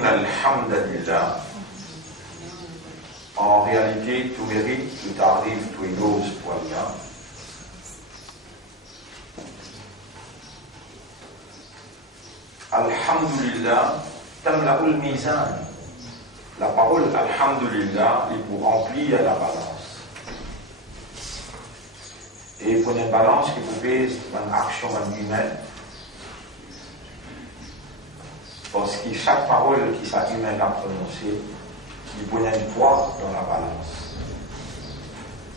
Innal hamdalillah. En réalité, tout mérite, tout arrive, tout est dose pour Allah. Alhamdulillah, tamla'ul mizan. La parole Alhamdulillah est pour remplir la balance. Et pour une balance qui vous pèse une action humaine. Parce que chaque parole qui soit humaine à prononcer, il pose un poids dans la balance.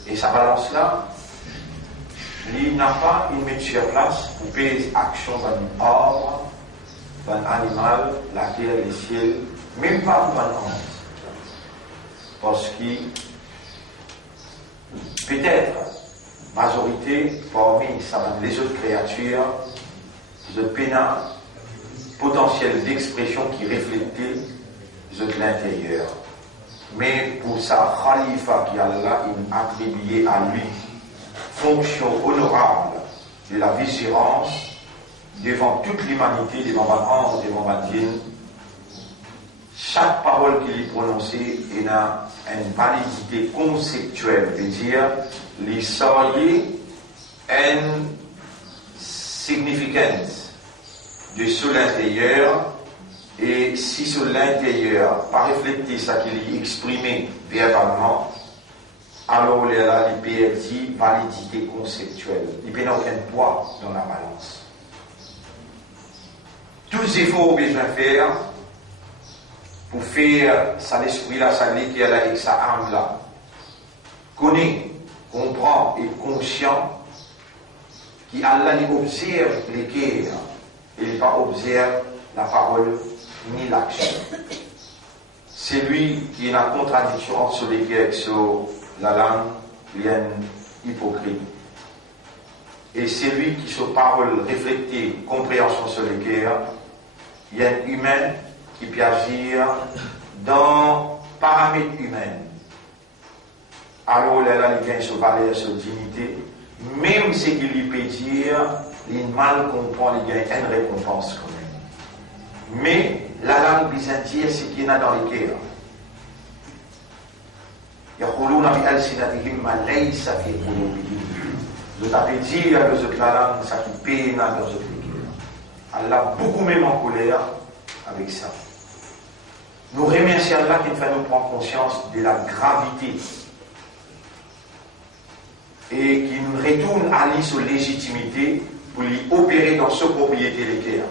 Et sa balance-là, il n'a pas une mise sur place pour peser action dans une arbre, dans un animal, la terre, les ciels, même pas pour un ange. Parce que peut-être, majorité, parmi les autres créatures, de pénal, potentiel d'expression qui reflétait de l'intérieur. Mais pour sa khalifa qui Allah il attribué à lui fonction honorable de la vigilance devant toute l'humanité, devant ma ange, devant ma djinn, chaque parole qu'il y prononcée a une validité conceptuelle, c'est-à-dire les soyez une significance de sur l'intérieur, et si sur l'intérieur pas refléter ça qu'il est exprimé verbalement, alors il y a les PLT validité conceptuelle, il n'y a aucun poids dans la balance. Tous les efforts que je vais faire pour faire ça l'esprit là, ça l'est qui est là avec sa âme là, connaît, comprend et conscient qu'Allah les observe les cœurs et il pas observe la parole ni l'action. C'est lui qui est la contradiction entre les cœurs et sur la langue, il y a une hypocrite. Et c'est lui qui sur parole reflétée, compréhension sur les cœurs, il y a un humain qui peut agir dans paramètres humains. Alors là, il vient sur valeur, sur dignité, même ce qu'il lui peut dire, il mal comprend, il y a une récompense quand même. Mais la langue byzantine, c'est qu'il y en a dans les cœurs. يقولون بألسنتهم ما ليس في قلوبهم. Je t'avais dit à l'autre la langue, ça qui peine dans l'autre cœur. Allah a beaucoup même en colère avec ça. Nous remercions Allah qui nous fait nous prendre conscience de la gravité et qui nous retourne à lui sur légitimité pour lui opérer dans ce propriété les cœurs.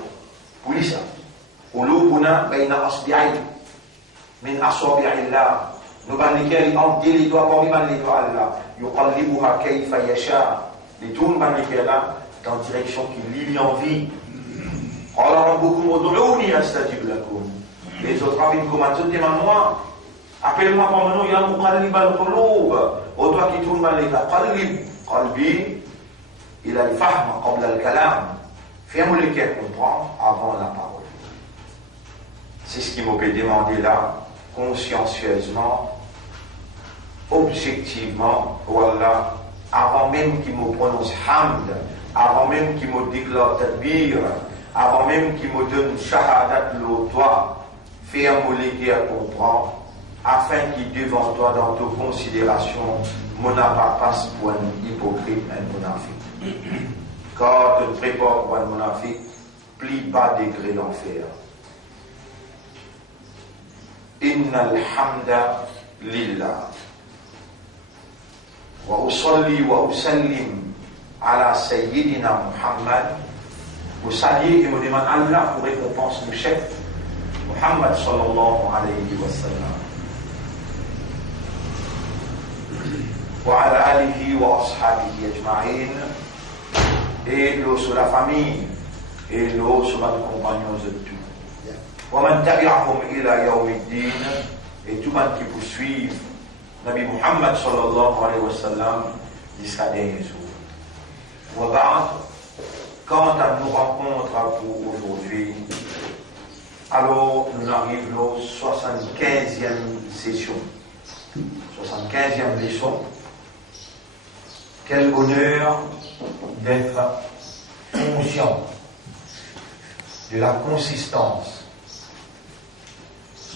Pour lui ça. Qulubuna bayna asbi'ayn min asabi'illah. Nous allons les entre les doigts parmi les doigts Allah. Yuqallibuha kayfa yasha. Les tourne les cœurs là dans la direction qui lui envie. قال ربكم ادعوني استجب لكم. Les autres rabbins commentent moi. Appelle-moi par mon nom, ya muqallib al-qulub. Au toi qui tourne les cœurs. Qallib qalbi ila al-fahm qabla al-kalam. Fais-moi le cœur comprendre avant la parole. C'est ce qui m'a demandé là, consciencieusement, objectivement, voilà, avant même qu'il me prononce hamd, avant même qu'il me déclare tadbir, avant même qu'il me donne shahadat le toi, fais-moi le cœur comprendre, afin qu'il devant toi dans tes considérations, mon pas passe pour un hypocrite, un monafique. Quand tu te prépares pour un monafique, plus bas degré d'enfer. Innal hamda lillah. Wa usalli wa usallim ala sayyidina Muhammad. Vous saluez et me demandez Allah pour récompense mon chef, Muhammad sallallahu alayhi wa sallam. Wa ala alihi wa ashabihi ajma'in. Et l'eau sur la famille, et l'eau sur les compagnons de tout. ومن تبعهم إلى يوم الدين. Et tout le monde qui poursuit Nabi Muhammad sallallahu alayhi wa sallam jusqu'à dernier jour. وبعد, quant à nos rencontres pour aujourd'hui, alors nous arrivons à la 75e session, 75e leçon. Quel bonheur d'être conscient de la consistance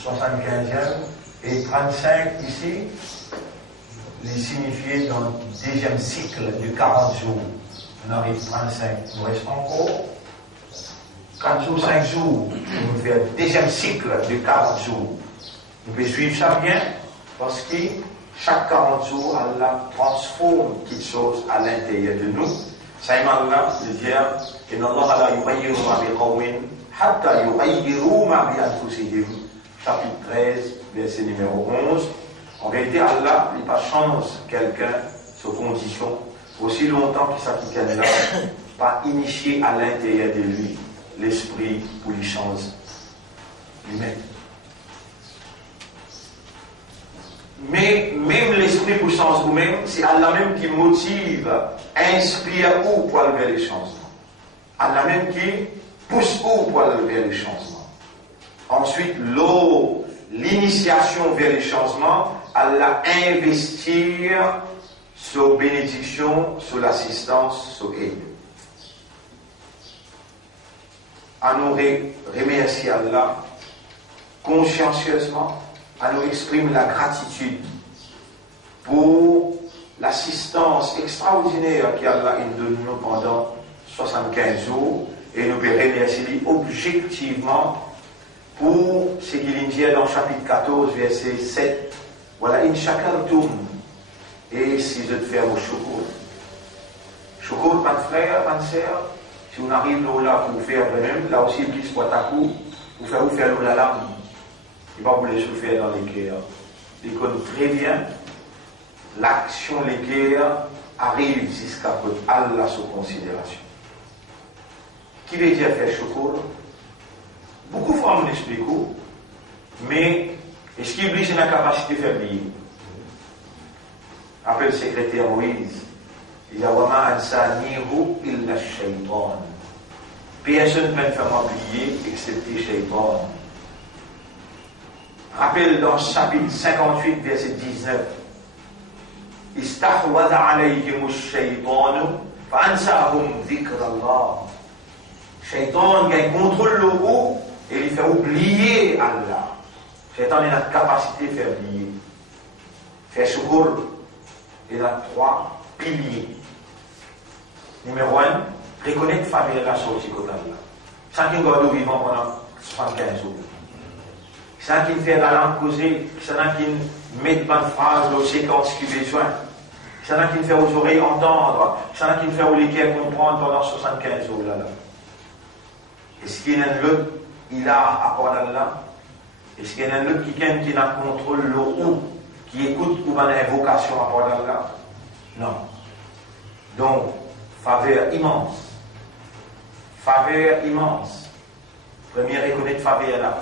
75e, et 35 ici, les signifiés dans le deuxième cycle de 40 jours. On arrive 35, il nous reste encore 4 jours, 5 jours, on fait le deuxième cycle de 40 jours. Vous pouvez suivre ça bien, parce que chaque 40 jours, Allah transforme quelque chose à l'intérieur de nous. Ça est Allah, le dire, et Allah la yughayyiru ma bi qawmin hatta yughayyiru ma bi anfusihim. Chapitre 13, verset numéro 11. En réalité, Allah ne pas change quelqu'un, sa condition, aussi longtemps que ça qui est là, pas initié à l'intérieur de lui l'esprit pour lui changer lui-même. Mais même l'esprit pour changer vous-même, c'est Allah même qui motive, inspire ou pour aller vers les changements. Allah même qui pousse ou pour aller vers les changements. Ensuite, l'initiation vers les changements, Allah investir sur bénédiction, sur l'assistance, sur aide. À nous remercier Allah consciencieusement, à nous exprimer la gratitude pour l'assistance extraordinaire qu'Allah nous donne pendant 75 jours et nous pouvons remercier objectivement pour ce qu'il dit dans chapitre 14, verset 7. Voilà, in shakartum. Et si je te fais au chocolat. Chocolat, pas de frère, pas de sœur. Si on arrive là pour faire même, là aussi, il pour ta coup, pour faire la lame. Il va vous laisser faire dans les cœurs. Il connaît très bien l'action des cœurs arrive jusqu'à ce qu'Allah sous considération. Qui veut dire faire chocolat? Beaucoup de fois, on explique, mais est-ce qu'il oblige la capacité de faire oublier? Appelle le secrétaire Moïse. Il y a Wama ansanihu illa shaytan. Personne ne peut faire oublier excepté shaytan. Rappelle dans chapitre 58, verset 19. Istahwada alayhim shaytanu fa'ansahum dhikrallah. Shaytan gagne contrôle le haut et il fait oublier Allah. Shaytan a la capacité de faire oublier. Faire secours. Il a 3 piliers. Numéro 1, reconnaître famille la sortie côté Allah. Ça qui garde vivant pendant 75 jours. Ça qui fait la langue causée, ça qui met pas de phrase aux séquences qui besoin. Ça qui fait aux oreilles entendre, ça qui fait aux cœurs comprendre pendant 75 jours là. Est-ce qu'il y a un autre, il a à part d'Allah? Est-ce qu'il y a un autre qui a contrôle le ou, qui écoute ou une invocation à part d'Allah? Non. Donc, faveur immense. Faveur immense. Premier, reconnaître faveur là.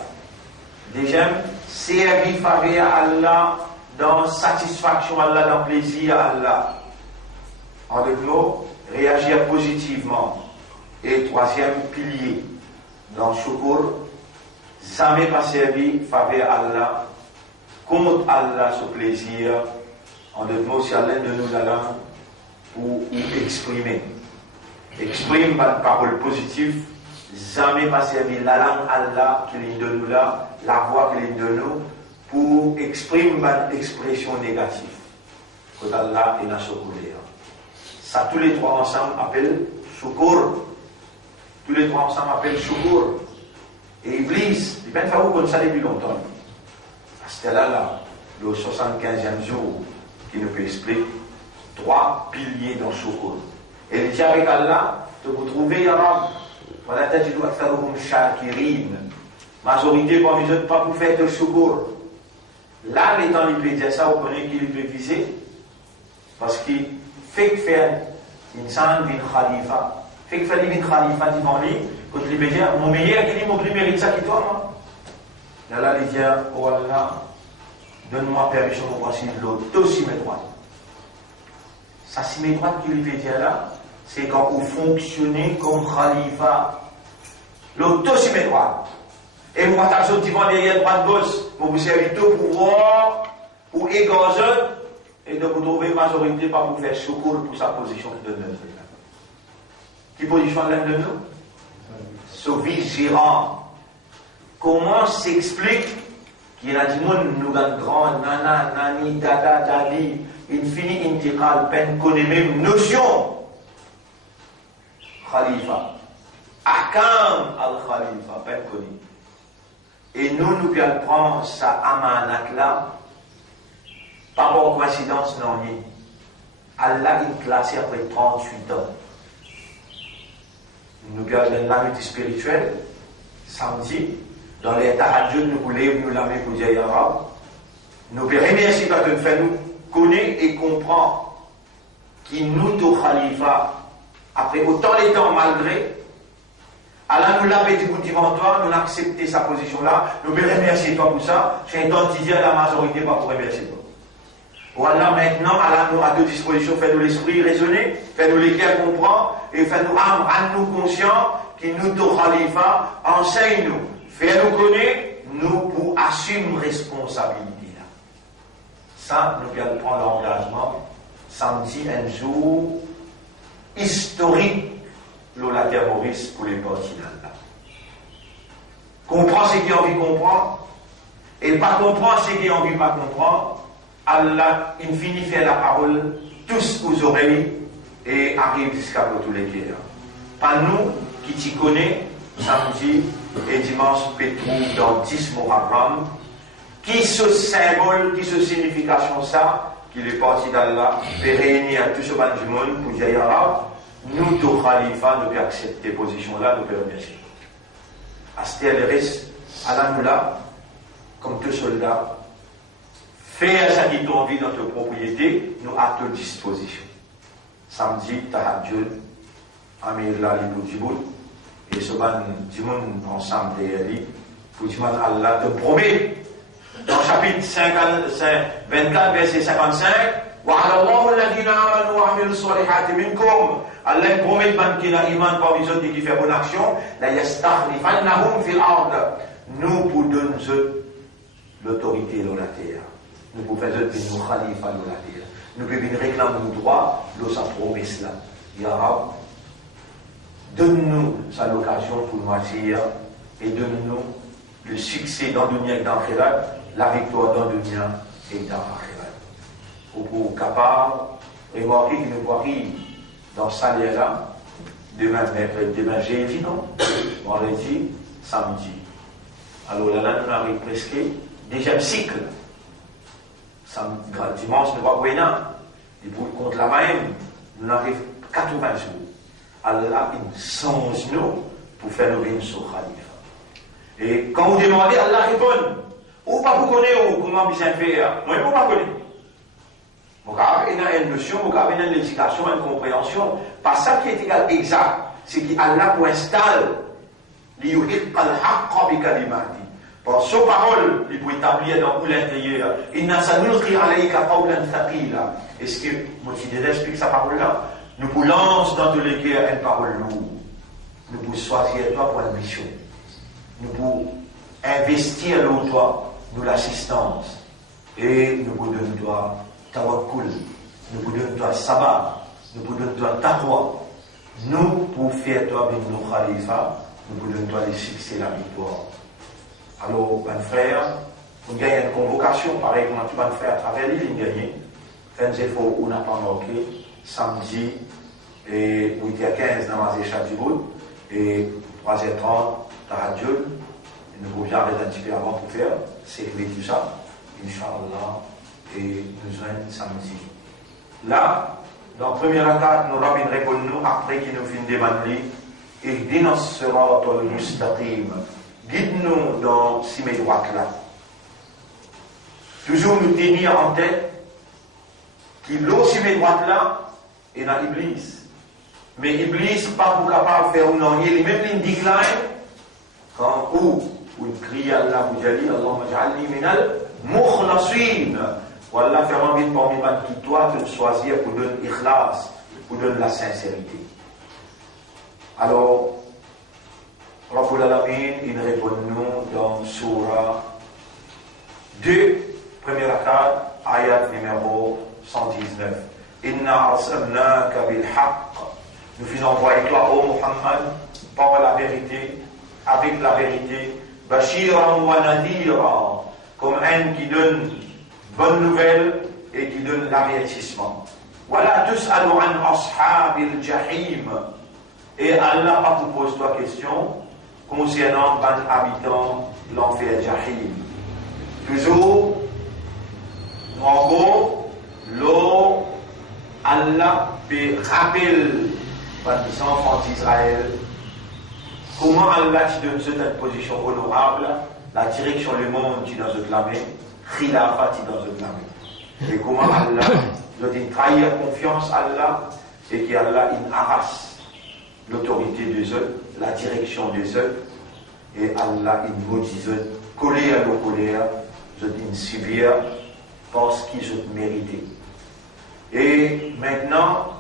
Deuxième, servir faveur à Allah dans satisfaction à Allah, dans plaisir à Allah. En deux mots, réagir positivement. Et troisième pilier, dans le secours, jamais pas servir faveur à Allah, contre Allah ce plaisir. En deux mots, c'est Allah de nous la langue pour exprimer. Exprime par parole positive, jamais pas servir la langue Allah qu'il donne nous là, la voix qu'il donne nous, pour exprimer une expression négative. Quand Allah est dans ce colère. Ça, tous les trois ensemble appellent secours. Tous les trois ensemble appellent secours. Et Iblis, il vient de faire comme ça depuis longtemps. C'était là, le 75e jour, qui nous peut expliquer 3 piliers dans le secours. Et il dit avec Allah, de vous trouver arabe. Voilà, tu dois faire comme shakirin. Majorité parmi eux, pas pour faire de secours. Là, les temps, il peut dire ça, vous connaissez qu'il peut viser. Parce qu'il fait que faire une scène d'une khalifa. Fait que faire une khalifa devant lui, quand il peut dire, mon meilleur, il dit, mon plus mérite ça qui toi, moi. Et là, il dit, oh Allah, donne-moi permission pour voir si l'autre aussi mes droits. Ça, si mes droits qu'il peut dire là, c'est quand vous fonctionnez comme khalifa. L'autre aussi mes droits. Et vous partagez devant derrière droit de boss pour vous servir tout pouvoir, pour égorger, et de vous trouver majorité par vous faire secours pour sa position de notre. Qui position l'un de nous? Ce vice-gérant. Comment s'explique qui a dit nous avons grand, nana, nani, dada, dali, infini, intiqal, peine, connaît même notion. Khalifa. Akam al-Khalifa, peine connue. Et nous allons prendre sa amanat là, par coïncidence, non, ni. Allah est classé après 38 ans. Nous gardons l'amitié spirituelle, samedi, dans les tahajjud, nous voulons nous l'amener pour dire arabe. Nous remercions parce que nous connaît et comprend qui nous to khalifa après autant les temps malgré Allah nous l'a dit devant toi, nous avons accepté sa position là, nous remercions toi pour ça, j'ai identifié la majorité pas pour remercier toi. Voilà, maintenant, Allah nous a deux dispositions, fais-nous l'esprit raisonner, fais-nous les cœurs comprendre, et fais-nous âme, rends-nous conscients, qui nous to khalifa, enseigne-nous, fais-nous connaître, nous pour assumer responsabilité là. Ça, nous allons prendre l'engagement, samedi, un jour historique, la terroriste pour les partis là. Comprends ce qui a envie de comprendre, et pas comprendre ce qui a envie de pas comprendre. Allah, il finit faire la parole tous aux oreilles et arrive jusqu'à tous les cœurs. Pas nous qui t'y connaissons, samedi et dimanche, Pétrou dans 10 Muharram, qui ce symbole, qui ce signification ça, qu'il est parti d'Allah, fait réunir à tout ce monde du monde pour dire nous, tout Khalifa, nous pouvons accepter cette position-là, nous pouvons remercier. Astel le reste, Allah nous là, comme tout soldat, faire ça qui t'ont envie dans ta propriété, nous à ta disposition. Samedi, tahajjud, Amir la Libou Djibout, et ce du monde ensemble derrière pour dire Allah te promet, dans le chapitre 24, verset 55, وعلى الله الذين آمنوا وعملوا الصالحات منكم Allah promet qu'il a iman parmi eux qui fait bonne action, la yastakhlifannahum fil ard. Nous pour donner l'autorité dans la terre. Nous pouvons faire nous khalifa dans la terre. Nous pouvons réclamer nos droits dans sa promesse là. Ya Rab, donne-nous sa l'occasion pour nous attirer et donne-nous le succès dans le dunya et dans l'akhirat, la victoire dans le dunya et dans l'akhirat. Pour capable remarquer qu'il nous voit dans ce salaire-là, demain jeudi, non? Vendredi, samedi. Alors là, nous arrivons presque deuxième cycle. Dimanche, nous voyons bien. Et pour contre la même, nous arrivons 80 jours. Alors là, il change nous pour faire nos vignes sur Khalifa. Et quand vous demandez, Allah répond. Ou pas vous connaissez comment bien faire. Moi, je ne pas connaître. Vous avez une notion, vous avez une éducation, une compréhension. Pas ça qui est égal exact. C'est qu'Allah vous installe. Par sa parole, il peut établir dans l'intérieur. Est-ce que Motides explique sa parole-là? Nous vous lance dans tous les cœurs une parole lourde. Nous vous choisir toi pour une mission. Nous vous investir l'eau toi, nous l'assistance. Et nous vous donnons toi tawakkul. Nous vous donnons toi sabbat. Nous vous donnons toi taqwa. Nous, pour faire toi avec nos khalifas, nous vous donnons toi les succès, la victoire. Alors, mon frère, on gagne une convocation, pareil comme tu vas le faire à travers l'île, il gagne. Faites des efforts, on n'a pas manqué, samedi, et 8h15, namaz et Chadjibout, et 3h30, tahajjud, et nous reviendrons un petit peu avant pour faire, servir tout ça, Inch'Allah, et nous joignons samedi. Là, dans la première attaque, nous avons répondu, après qu'il nous finit de demander, Ihdina as-sirata al-mustaqim. Guide-nous dans ces droites là. Toujours nous tenir en tête qu'il l'eau ces droites là est dans l'Iblis. Mais l'Iblis pas pour capable de faire un non, il même une décline quand ou il crie à Allah pour dire Allahumma ja'alni minal mukhlasin. Voilà, faire envie de parmi qui toi te choisir pour donner ikhlas, pour donner la sincérité. Alors, Rabbul Alamin, il répond-nous dans Surah 2, première rakat, ayat numéro 119. Inna arsalnaka bil haqq. Nous faisons envoyer toi, ô Muhammad, par la vérité, avec la vérité. Bashiran wa nadira. comme haine qui donne bonne nouvelle et qui donne l'avertissement. Voilà tous an ashabil jahim. Et Allah pas vous pose trois questions concernant les habitants de l'enfer jahim. Toujours, en gros, l'eau, Allah peut rappeler les enfants d'Israël comment Allah te donne cette position honorable, la direction du monde qui dans cette main, Khilafa qui dans cette main. Et comment Allah doit trahir confiance à Allah et qu'Allah arrache l'autorité des autres, la direction des autres, et Allah maudit les autres, coller à nos colères, ils subir parce qu'ils ont mérité. Et maintenant,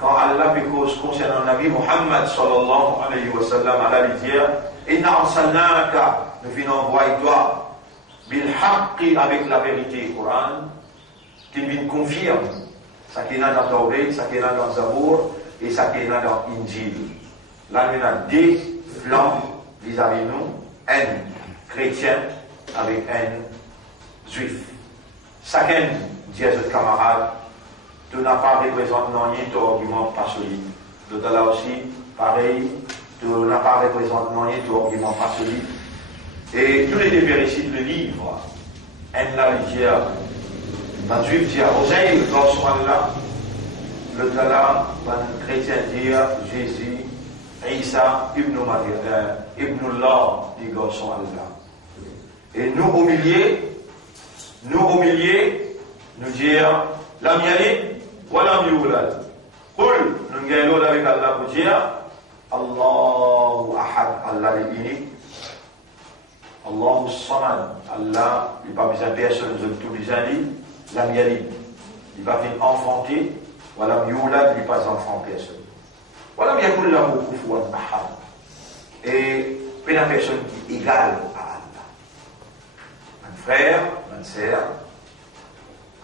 quand Allah fait cause concernant le Nabi Muhammad sallallahu alayhi wa sallam, Allah lui dit Inna arsalnaka, nous venons envoyer toi, bil haqqi, avec la vérité, Coran, qui nous confirme ce qu'il y a dans Tawrat, ce qu'il y a dans Zabour et ce qu'il y a dans Injil. Là, nous avons deux flancs vis-à-vis nous, un chrétien avec un juif. Chacun dit à ses camarades, tu n'as pas représenté ton argument pas solide. D'autres là aussi, pareil, tu n'as pas représenté ton argument pas solide. Et tous les deux récitent le livre. Un là, il dit, un juif dit, Oseille, garçon Allah. L'autre là, un chrétien dit, Jésus, Isa, Ibn Allah, dit garçon Allah. Et nous, au milieu, nous dire, Lam yalid, wa lam yulad. Qul, nous gagnons avec Allah pour dire, Allahu ahad, Allah est unique. Allahu samad, Allah, il n'y a pas besoin de personne, nous avons tout besoin de Lam yalid, il va faire enfanter, wa lam yulad, il n'est pas enfant personne. Wa lam yakul lahu kufuwan ahad. Et une personne qui est égale à Allah. Un frère, une sœur,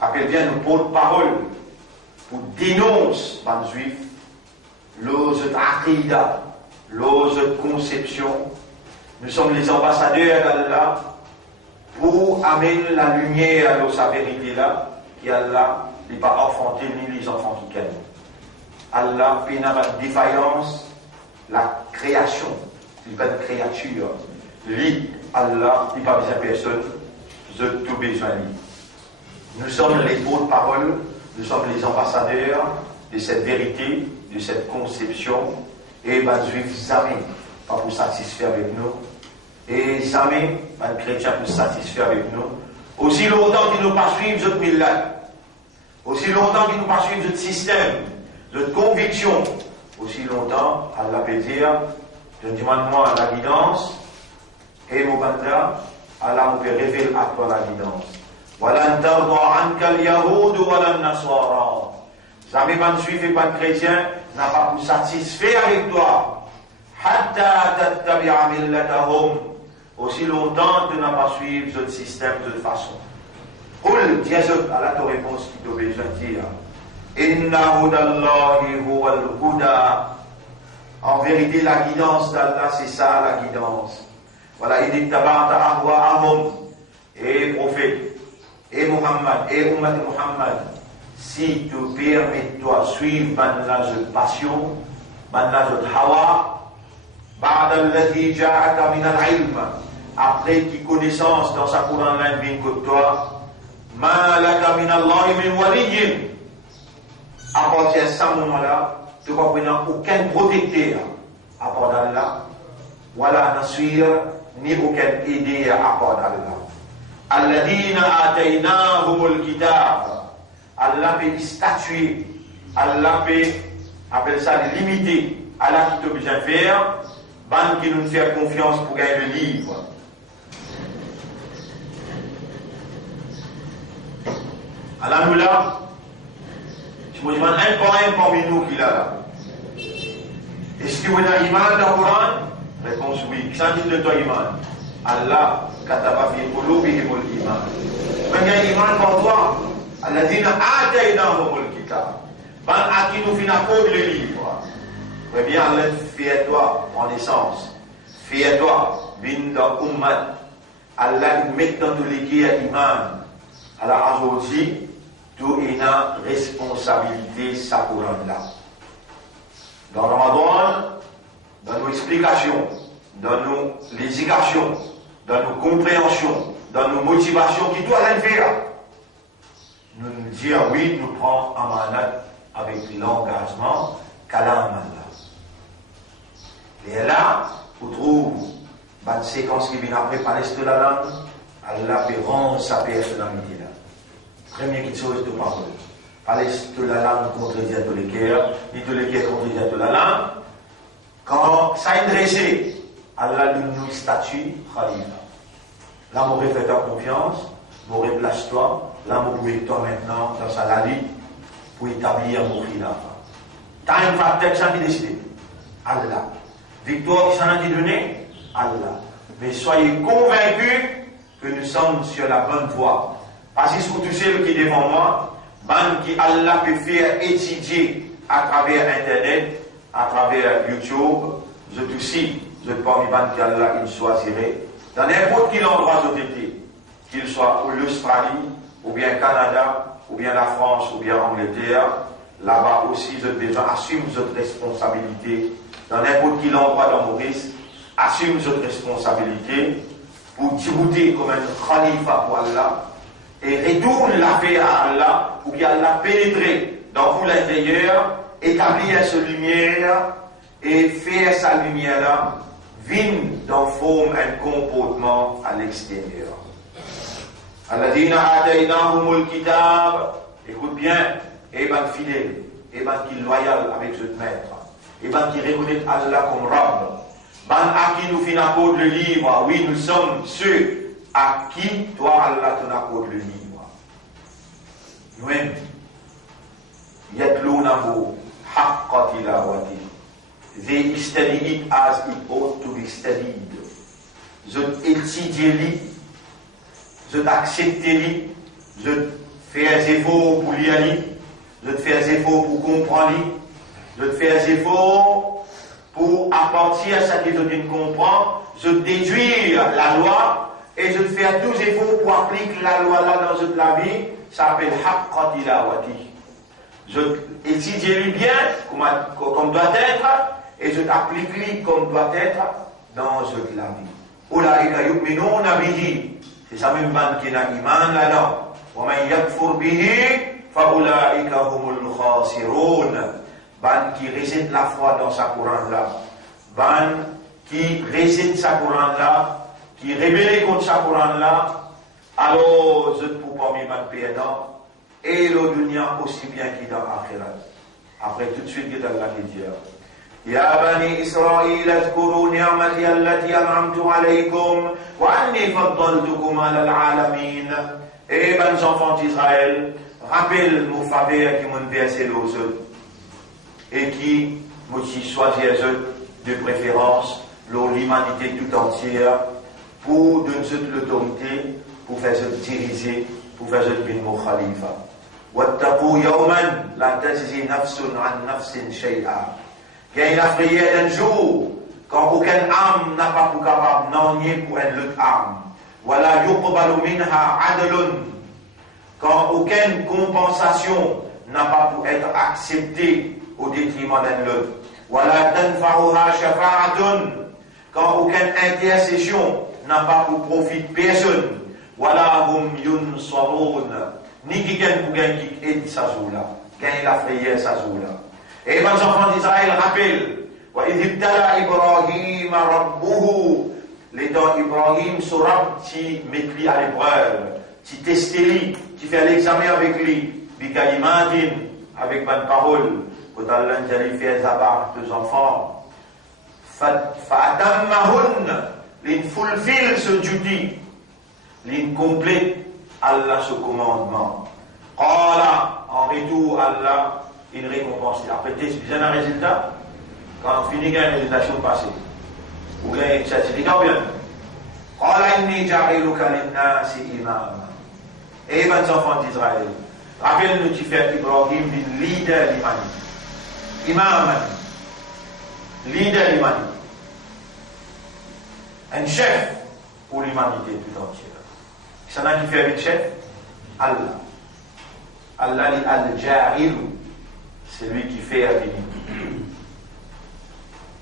rappelle bien nos porte-parole pour dénoncer les juifs, l'autre aqidah, l'autre conception. Nous sommes les ambassadeurs d'Allah pour amener la lumière de sa vérité là, qui Allah n'est pas enfanté ni les enfants qui connaissent. Allah fait une défaillance, la création, il n'est pas une créature. Lui, Allah, il n'est pas besoin de personne, je tout besoin de lui. Nous sommes les porte-parole, nous sommes les ambassadeurs de cette vérité, de cette conception, et les juifs jamais pas pour satisfaire avec nous, et jamais les chrétiens pour satisfaire avec nous. Aussi longtemps qu'ils ne pas suivre notre millat, aussi longtemps qu'ils ne pas suivre notre système, notre conviction, aussi longtemps, Allah peut dire, je demande moi la guidance, et mon bandra, Allah me peut révéler à toi la guidance. Walan tarda anka al-yahud wala an-nasara. Jamais pas de juif et pas de chrétien n'a pas pu satisfaire avec toi. Hatta tattabi'a millatahum. Aussi longtemps tu n'as pas suivi ce système de toute façon. Qul, dis à la réponse qui doit besoin de dire. Inna hudallahi huwa al-huda. En vérité, la guidance d'Allah, c'est ça la guidance. Voilà, il dit tabata ahwa'ahum. Et prophète. Et Muhammad, et Ummat Muhammad, si tu permets toi suivre notre passion, notre hawa, après qui connaissance dans sa Coran vient que toi, à partir de ce moment-là, tu ne vas pas aucun protecteur à part d'Allah, voilà Nasir, ni aucun aidé à part d'Allah. Alladina ataynahumul kitab. Allah peut statuer, Allah peut appeler ça limiter. Allah qui t'a besoin de faire, ban qui nous fait confiance pour gagner le livre. Allah nous l'a. Je me demande un par un parmi nous qui l'a là. Est-ce que vous avez iman dans le Coran? Réponse oui. Qu'est-ce que de toi iman? Allah kataba fi qulubihimul iman. Mais il y a iman pour toi. Alladhina ataynahumul kitab. Ban à qui nous finissons le livre. Eh bien, Allah fait toi en essence. Fait toi bin dans ummat. Allah met dans tous les cas iman. Alors aujourd'hui, tout est une responsabilité ça pour là. Dans le Ramadan, dans nos explications, dans nos éducations, dans nos compréhensions, dans nos motivations, qui doit le faire. Nous nous disons oui, nous prenons amanat avec l'engagement qu'Allah Allah. Et là, vous trouvez une séquence qui vient après Palestine la langue, Allah peut rendre sa personnalité là. Première chose de parole. Palestine la langue contredit tous les cœurs, ni tous les cœurs contredit toute la langue. Quand ça est dressé, Allah nous statue khalifa. Là, m'aurait fait ta confiance, m'aurait place-toi, là, m'aurait toi maintenant dans sa lali pour établir mon khilaf. T'as une facteur qui décide. Allah. Victoire qui s'en a donné, Allah. Mais soyez convaincus que nous sommes sur la bonne voie. Parce que surtout ceux qui devant moi, qui Allah peut faire étudier à travers Internet, à travers YouTube, je aussi, je parmi les qui Allah il choisirait, dans n'importe quel endroit où été, qu'il soit ou l'Australie, ou bien Canada, ou bien la France, ou bien l'Angleterre, là-bas aussi, je besoin assume votre responsabilité. Dans n'importe quel endroit dans Maurice, assume votre responsabilité pour débouter comme un khalifa pour Allah et retourne l'affaire à Allah pour qu'Allah pénètre dans vous l'intérieur, établir sa lumière et faire sa lumière là, vienne dans forme un comportement à l'extérieur. Alladina ataynahumul kitab, écoute bien, et ben fidèle, et ben qui est loyal avec ce maître, et ben qui reconnaît Allah comme Rabb, ben à qui nous accorde le livre, oui nous sommes ceux à qui toi Allah te accorde le livre. Nous-mêmes, yatlunahu haqqa tilawati. They study it as it ought to be studied. Je étudie, je accepte, je fais des efforts pour lire, je fais des efforts pour comprendre, je fais des efforts pour apporter à ce que je comprends, je déduis la loi et je fais tous les efforts pour appliquer la loi là dans toute la vie. Ça s'appelle haqqa tilawati. Je étudie bien comme doit être et je l'applique comme doit être dans toute la vie. Ulaika yu'minuna bihi. C'est ça même bande qui n'a iman là-dedans. Wa man yakfur bihi fa ulaika humul khasirun. Bande qui réside la foi dans sa Coran là. Bande qui réside sa Coran là, qui rébelle contre sa Coran là. Alors, je ne peux pas m'y mettre perdant, et le dunya aussi bien qu'il dans l'akhirat. Après, tout de suite, il y a Allah qui dit Ya bani Israël, adkuru ni'mati allati an'amtu alaykum, wa anni faddaltukum ala al-alamin. Et ben, enfants d'Israël, rappelle nos faveurs qui m'ont versé aux autres, et qui m'ont choisi les autres de préférence, l'humanité tout entière, pour donner l'autorité, pour faire se diriger, pour faire se devenir mon khalifa. Wattaqu yawman la tajzi nafsun an nafsin shay'a. Il y a une prière d'un jour quand aucune âme n'a pas pour capable d'ennier pour une autre âme. Wala yuqbalu minha adlun. Quand aucune compensation n'a pas pour être acceptée au détriment d'un autre. Wala tanfa'uha shafa'atun. Quand aucune intercession n'a pas pour profit personne. Voilà, hum yunsarun. Ni qui gagne pour gagner qui aide sa zoula. Gagne la prière sa zoula. Et les enfants d'Israël rappellent. Wa idibtala Ibrahim rabbuhu. Les temps Ibrahim sera qui met lui à l'épreuve. Qui teste lui. Qui fait l'examen avec lui. Bikalimatin. Avec bonne parole. Quand Allah a fait zabar deux enfants. Fa'atammahun. Il fulfill ce duty. Il complète Allah ce commandement. Qala, en retour Allah, une récompense. Après, tu as un résultat. Quand on finit une réalisation passée, ou bien un certificat ou bien. Qala inni ja'iluka linnasi imam. Et les enfants d'Israël, rappelle-nous tu fais Ibrahim du leader de l'humanité. Imam, leader de l'humanité. Un chef pour l'humanité tout entière. C'est un qui fait avec chef? Allah. Allah dit Al-Ja'il, c'est lui qui fait avec nous.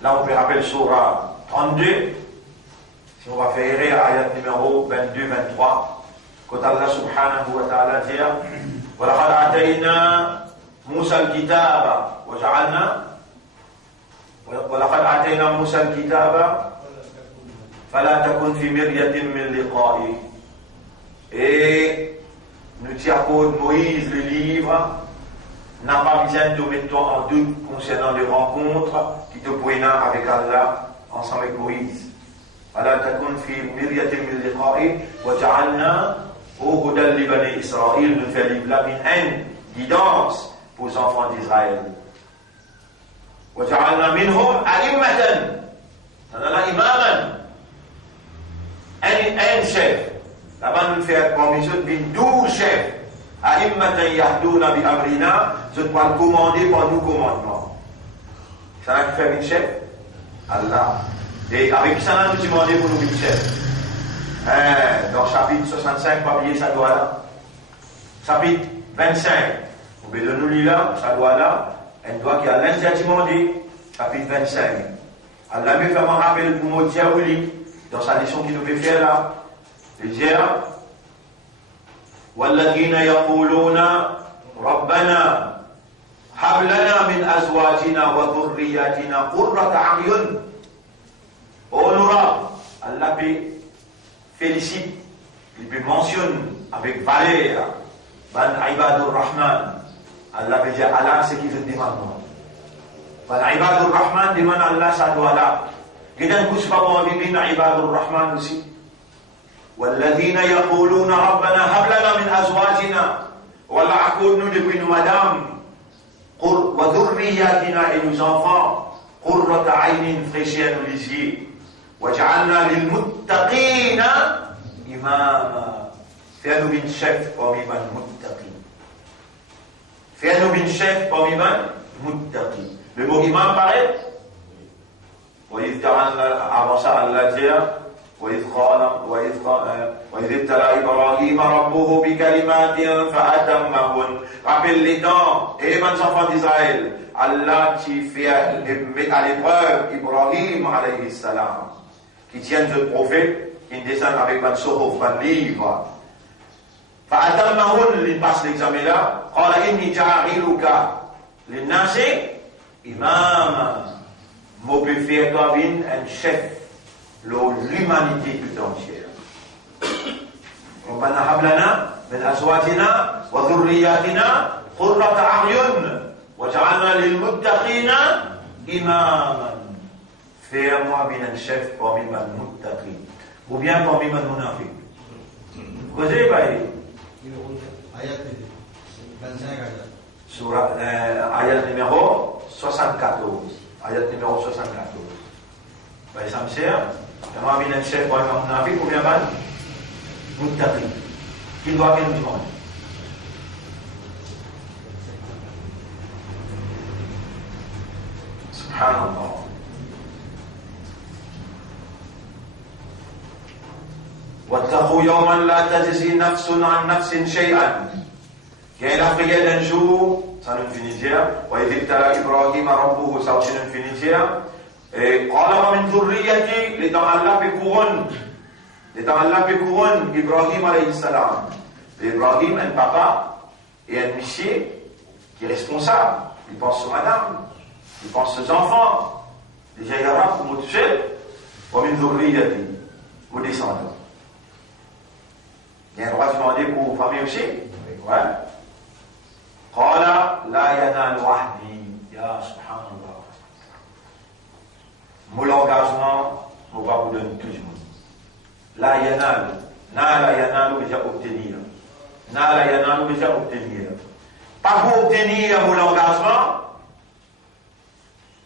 Là, on peut rappeler Surah 32, si on va faire ayat numéro 22-23, quand Allah subhanahu wa ta'ala dit وَلَقَدْ آتَيْنَا مُوسَى الْكِتَابَ وَجَعَلْنَا وَلَقَدْ آتَيْنَا مُوسَى الْكِتَابَ فَلَا تَكُنْ فِي مِرْيَةٍ مِّن لِقَائِهِ. Et nous t'accordons Moïse le livre, n'a pas besoin de mettre en doute concernant les rencontres qui te prennent avec Allah ensemble avec Moïse. فَلَا تَكُنْ فِي مِرْيَةٍ مِّن لِقَائِهِ وَجَعَلْنَا هُدًى لِبَنِي إِسْرَائِيل. Nous faisons une guidance pour les enfants d'Israël. وَجَعَلْنَا مِنْهُمْ أَئِمَّةً. إِمَامًا. Un chef. Là-bas, nous faisons parmi eux 12 chefs. أَئِمَّةً يَهْدُونَ بِأَمْرِنَا. Je dois le commander par nos commandements. Ça n'a fait un chef? Allah. Et avec ça, nous demandons pour nous un chef. Dans le chapitre 65, pas oublier ça doit là. Chapitre 25, vous pouvez nous lire là, ça doit là. Elle doit qu'il y a l'un qui a demandé. Chapitre 25. Allah me fait un rappel pour moi Diaouli, dans sa leçon qu'il nous fait faire là. Il dit وَالَّذِينَ يَقُولُونَ رَبَّنَا هَبْ لَنَا مِنْ أَزْوَاجِنَا وَذُرِّيَّاتِنَا قُرَّةَ أَعْيُنٍ. Honorable, Allah félicite, il peut mentionner avec valeur, Ban Ibadur Rahman. Allah veut dire Allah, c'est qui veut demander. Ban Ibadur Rahman demande Allah, ça doit là. Et d'un coup, c'est pas bon, il bin Ibadur Rahman aussi. والذين يقولون ربنا هب لنا من أزواجنا ولا أقول nous depuis nous madame وذرياتنا et nos enfants قرة عين fraîcheur nos lisiers وجعلنا للمتقين إماما. Fais-nous une chef parmi les muttaqin. Fais-nous une chef parmi les muttaqin. Le mot imam paraît. Avant ça, Allah dit وإذ ابتلى إبراهيم ربه بكلمات فأتمهن. Rappelle les temps, et les enfants d'Israël, Allah qui fait mettre à l'épreuve Ibrahim alayhi salam, qui tiennent le prophète, qui descendent avec un sohuf, un livre. فأتمهن, il passe l'examen là. قال إني جاعلك للناس إماما. Moi peux faire toi un chef. L'humanité tout entière. ربنا هب لنا من أزواجنا وذرياتنا قرة أعين وجعلنا للمتقين إماما. Fais-moi bien un chef parmi les muttaqin ou bien parmi les munafiq. Causez pas. Ayat 25. Surah ayat numéro 74. Ayat numéro 74. Baik, ça me sert. Fais-moi bien un chef parmi les munafiq ou bien pas muttaqin. Qui doit bien nous demander. Subhanallah. واتقوا يوما لا تجزي نفس عن نفس شيئا. Quand il a prié d'un jour, ça nous finit dire, وإذ ابتلى إبراهيم ربه, ça aussi nous finit dire, et قال ومن ذريتي, les temps Allah peut couronne, les temps Allah peut couronne Ibrahim alayhi salam. Ibrahim, un papa et un monsieur qui est responsable. Il pense sur madame, il pense sur ses enfants. Déjà il y aura pour moi tout seul, ومن ذريتي, vos descendants. Il y a un droit de demander pour vos familles aussi. Ouais. قال لا ينال وحدي. Ya subhanallah. Mon engagement, on va vous donner tout le monde. La yanal. Na la yanal, déjà obtenir. Na la yanal, déjà obtenir. Pas pour obtenir mon engagement.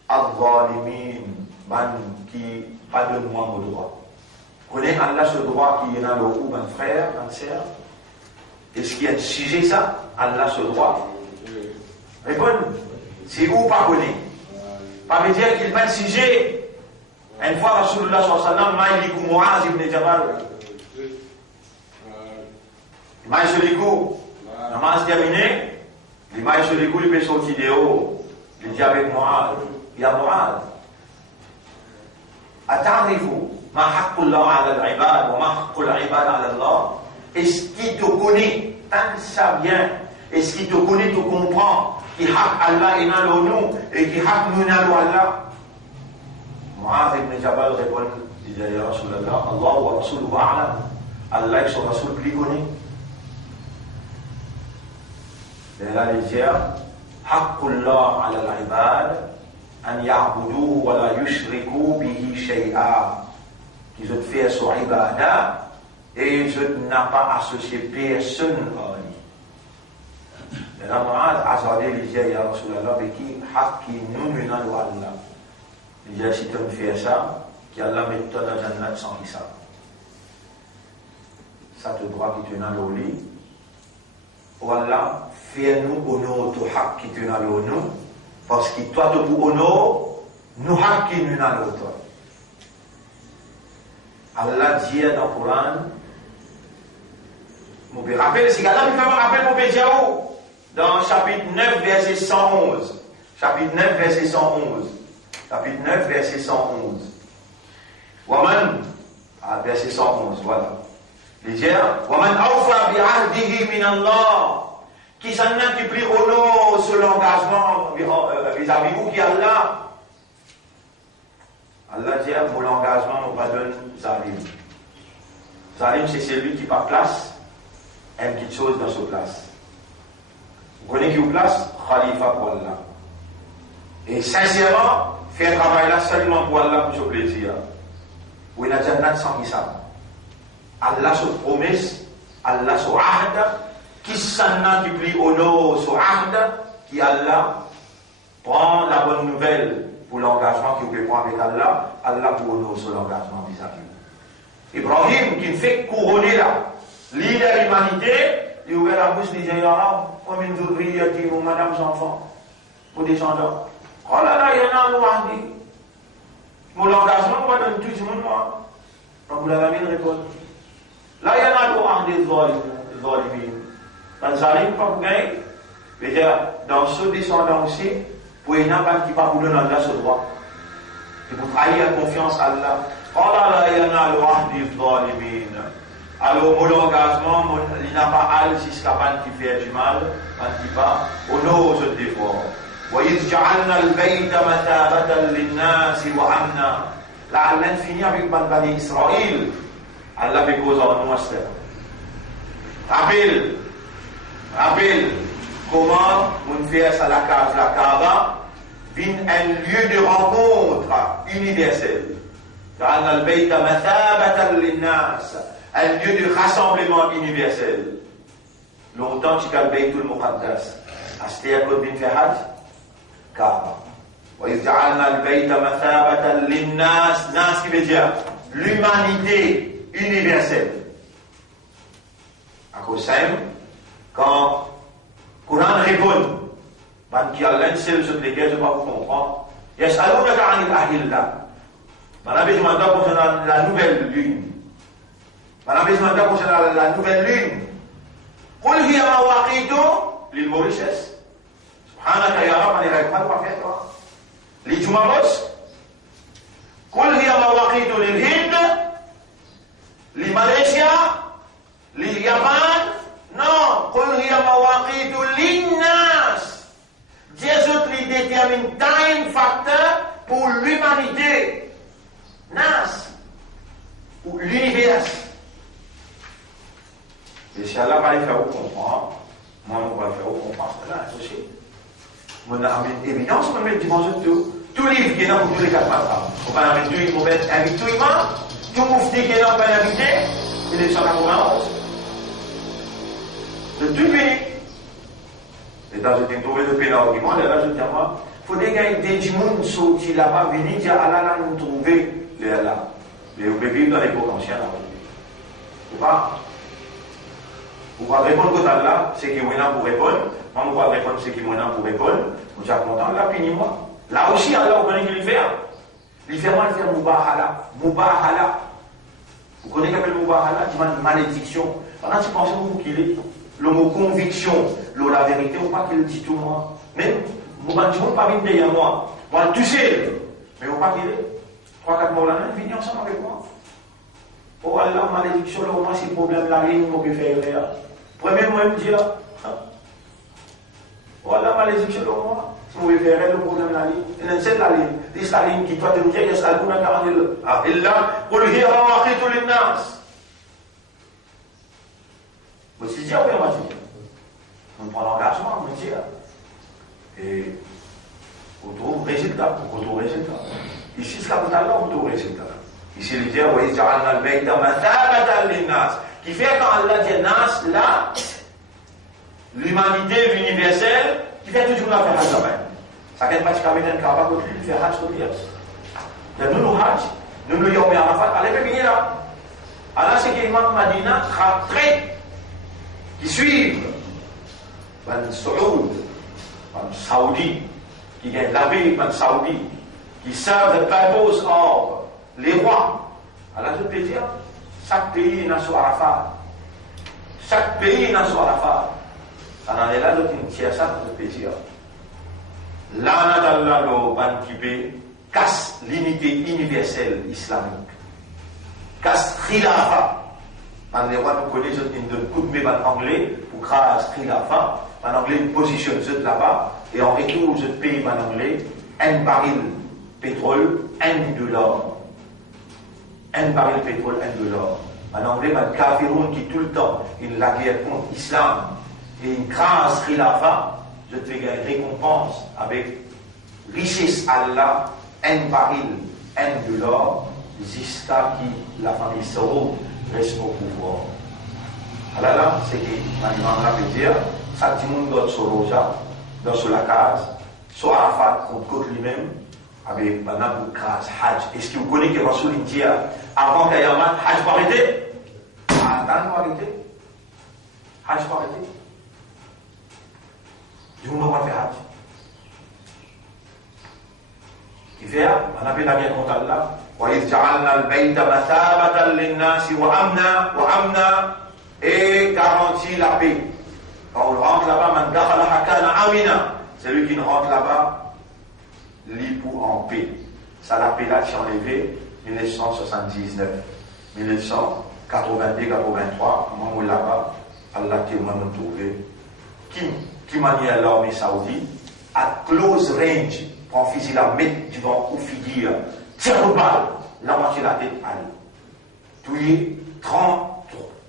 Al-Zalimin. Man qui pas de moi mon droit. Connaît Allah ce droit qui est dans le haut, mon frère, ma sœur? Est-ce qu'il y a un sujet ça? Allah ce droit? Répondez. C'est où pas connaît? Pas me dire qu'il n'y a pas de sujet. Une fois, Rasulullah sallallahu alayhi wa sallam, Maïlik ou Muaz ibn Jabal, L'image sur les coups. Namaz terminé. L'image sur les coups, il peut sortir de haut. Il dit avec moi, il y a Mourad. Attendez-vous. Ma haqqullah ala al-ibad wa ma haqqul ibad ala Allah. Est-ce qu'il te connaît? Tant ça bien. Est-ce qu'il te connaît, te comprend? Qui haq Allah et n'a nous et qui haq nous n'a Allah. Mu'adh ibn Jabal répond, dit ya Rasulallah, Allah wa Rasuluhu a'lam. Allah et son Rasul plus connaît. Et là, il dit, haqqullah ala al-ibad an ya'buduhu wa la yushriku bihi shay'a. Qu'ils ont fait son ibadah et je n'ai pas associé personne à lui. Et là, Mu'adh a dit, ya Rasulallah, mais qui haqqi nous n'a Allah. Il dit, si tu me fais ça, qu'Allah mette toi dans un Jannat sans hisab. Ça te droit qui te n'a le lit. Voilà, fais-nous honneur au haq qui te n'a le nous, parce que toi te pour honneur, nous haq qui nous n'a le toi. Allah dit dans le Coran, mon père rappelle, si Allah me fait un rappel, mon père Diaou, dans chapitre 9, verset 111. Chapitre 9, verset 111. Chapitre 9, verset 111. Waman, verset 111, voilà. Il dit, Waman awfa bi'ahdihi min Allah. Qui s'en a qui pris au nom sur l'engagement vis-à-vis vous qui est Allah. Allah dit, mon engagement nous pardonne Zalim. Zalim, c'est celui qui par place aime quelque chose dans sa place. Vous connaissez qui vous place? Khalifa pour Allah. Et sincèrement, faire un travail là seulement pour Allah, pour son plaisir. Vous n'avez jamais sans qui ça. Allah se promesse, Allah se ahd, qui s'en a qui plie au nom se ahd, qui Allah prend la bonne nouvelle pour l'engagement qu'il peut prendre avec Allah, Allah pour honorer sur l'engagement vis-à-vis. Ibrahim, qui fait couronner là, leader de l'humanité, il ouvre la bouche, il dit, ya Rab, comme une zouvriyati ou madame enfants, pour descendants. Oh là là, il y en a un ouahdi. Mon engagement, moi, donne tout le monde, moi. Donc, vous l'avez mis une réponse. Là, il y en a un ouahdi, zalimin. Dans Zalim, pas pour gagner. C'est-à-dire, dans ce descendant aussi, pour une âme qui pas pour donner Allah ce droit. Et pour trahir la confiance à Allah. Oh là là, il y en a un ouahdi, zalimin. Alors, mon engagement, il n'a pas al jusqu'à quand qui fait du mal, quand il va, au nom de l'effort. وإذ جعلنا البيت مثابة للناس وأمنا لعلنا finir avec Bani Israël. Allah fait cause en nous. Rappelle comment on fait ça la Kaaba vient un lieu de rencontre universel. جعلنا البيت مثابة للناس, un lieu de rassemblement universel. Longtemps tu as le Baytul Muqaddas. Astéa Kod bin Fahad. Kaaba. وإذ جعلنا البيت مثابة للناس, nas qui veut dire l'humanité universelle. À cause ça, quand Coran répond, man qui a l'un seul sur lesquels je ne peux pas vous comprendre, يسألونك عن الأهلة. Man a besoin d'un concernant la nouvelle lune. Man a besoin d'un concernant la nouvelle lune. قل هي مواقيت للموريشيس. سبحانك يا رب أنا لا أفعل ما فيه. لجمالوس قل هي مواقيت للهند لماليزيا لليابان. Non, قل هي مواقيت للناس. Jésus lui détermine time factor pour l'humanité. Nas, pour l'univers. Et si Allah va le faire comprendre, moi on va le faire comprendre cela aussi. On a une évidence, on va mettre dimanche tout livre qui est là pour tous les quatre matins. On va mettre tout, on va inviter tout imam, tout moufti qui est là, on va l'inviter, il est 191. De tout pays. Et dans ce temps, trouvé le pays l'argument, et là je dis à moi, il faut des gars, des gens sortis là-bas, venir dire, Allah là, nous trouver les Allah. Mais vous pouvez vivre dans l'époque ancienne là. Ou pas? Vous pouvez répondre que Allah, c'est qui est là pour répondre. Moi, on va répondre ce qui est là pour répondre. Vous êtes content, là, finis-moi. Là aussi, Allah, vous connaissez qu'il fait. Il fait moi, il fait Mubahala. Mubahala. Vous connaissez qu'appelle Moubahala, qui m'a une malédiction. Pendant que tu pensez beaucoup qu'il est, le mot conviction, la vérité, ou pas qu'il le dit tout moi. Même, vous ne pouvez pas venir à moi. Moi, tu sais, mais ou pas qu'il est. 3-4 mots là, venez ensemble avec moi. Oh Allah, malédiction, là, moi, si le problème là, il m'a fait faire. Premier mot, il me dit, oh Allah, malédiction, là, moi. Si vous voulez faire le problème là, il y a la ligne. C'est la ligne qui doit te dire, il y a ça, il y a ça, il y a ça, il y a ça. Vous dites, oui, on va dire. On prend l'engagement, on dit. Et on trouve résultat, on trouve résultat. Ici, ce qu'on a là, on trouve résultat. Ici, il dit, oui, ja'alna al-bayta mathabatan lin-nas. Qui fait quand Allah dit nas, là, l'humanité, l'universel, qui fait toujours la faire hajj là-bas. Ça ne fait pas de caméra, un kaaba, qui fait hajj comme ça. Nous, nous hajj, nous, nous, yom arafat, allez, venez là. Allah, c'est que l'imam Madina traite, qui suivent, Ben Saoud, Ben Saoudi, qui gagne la vie, Ben Saoudi, qui servent the purpose of les rois. Alors je peux dire, chaque pays n'a son Arafat. Chaque pays n'a son Arafat. Ça n'en est là d'autres une tiers, ça je peux dire. L'ana d'Allah, le ban qui casse l'unité universelle islamique. Casse khilafa. Les rois nous connaissent, ils donnent coup de main en anglais pour craser khilafa. En anglais, ils positionnent ceux de là-bas. Et en retour, je paye en anglais un baril pétrole, $1. Un baril pétrole, $1. En anglais, le Kafiroun qui tout le temps, il la guerre contre l'islam et il crase khilafa, je te fais une récompense avec richesse Allah, un baril, $1, jusqu'à qui la famille Saoud reste au pouvoir. Alors là, c'est que l'imam peut dire, ça tout le monde doit se roja, dans la case, soit Arafat contre lui-même, avec madame Kras, Hajj. Est-ce que vous connaissez que Rasoul dit avant qu'Ayamat, Hajj va arrêter? Attends, va arrêter. Hajj va arrêter. Du monde va faire Hajj. Il fait, on appelle la bien contre Allah. وَإِذْ جَعَلْنَا الْبَيْتَ مَثَابَةً لِلنَّاسِ وَأَمْنًا et garantit la paix. Quand on rentre là-bas, man dakhalaha kana amina. Celui qui ne rentre là-bas, lit pour en paix. Ça la paix là, c'est enlevé 1979, 1982, 83, moment où là-bas, Allah qui m'a trouvé. Qui m'a dit à l'armée saoudite, à close range, prend fusil à mettre devant ou figure, tire au balle, la moitié de la tête, allez. Tué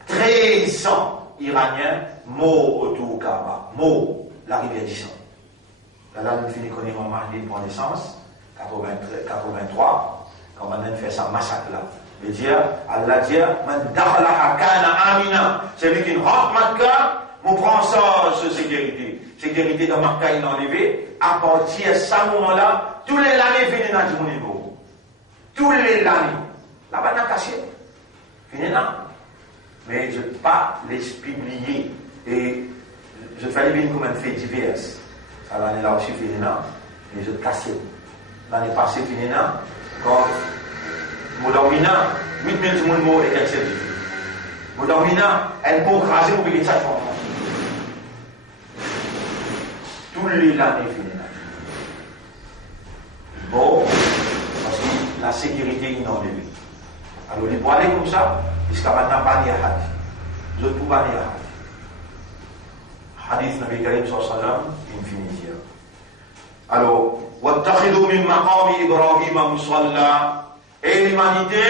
1300 Iraniens morts autour du Kaaba, morts, la rivière du sang. Là, nous finissons connaître mon mari pour naissance, 83, quand on a fait ça massacre là. Il dit, Allah dit, man dakhalaha kana amina. Celui qui rentre Makkah, on prend ça sur sécurité. Sécurité dans Makkah, il est enlevé. À partir de ce moment-là, tous les années viennent dans le niveau. Tous les années. Là-bas, on a caché. Fini là. Mais je ne peux pas les publier. Et je fais les comme un fait divers. Ça l'année là aussi fini là. Mais je casse. L'année passée fini là. Quand Moudawina, 8000 personnes mortes et quelques vies. Moudawina, elle peut craser ou payer ça. Tous les années fini là. Bon, parce que la sécurité est enlevée. Alors, il faut aller comme ça, jusqu'à maintenant, pas ni à Hajj. Je ne peux pas ni à Hajj. Hadith Nabi Karim sallallahu alayhi wa sallam, infini. Alors, وَاتَّخِذُوا مِن مَقَامِ إِبْرَاهِيمَ مُصَلَّى. Et l'humanité,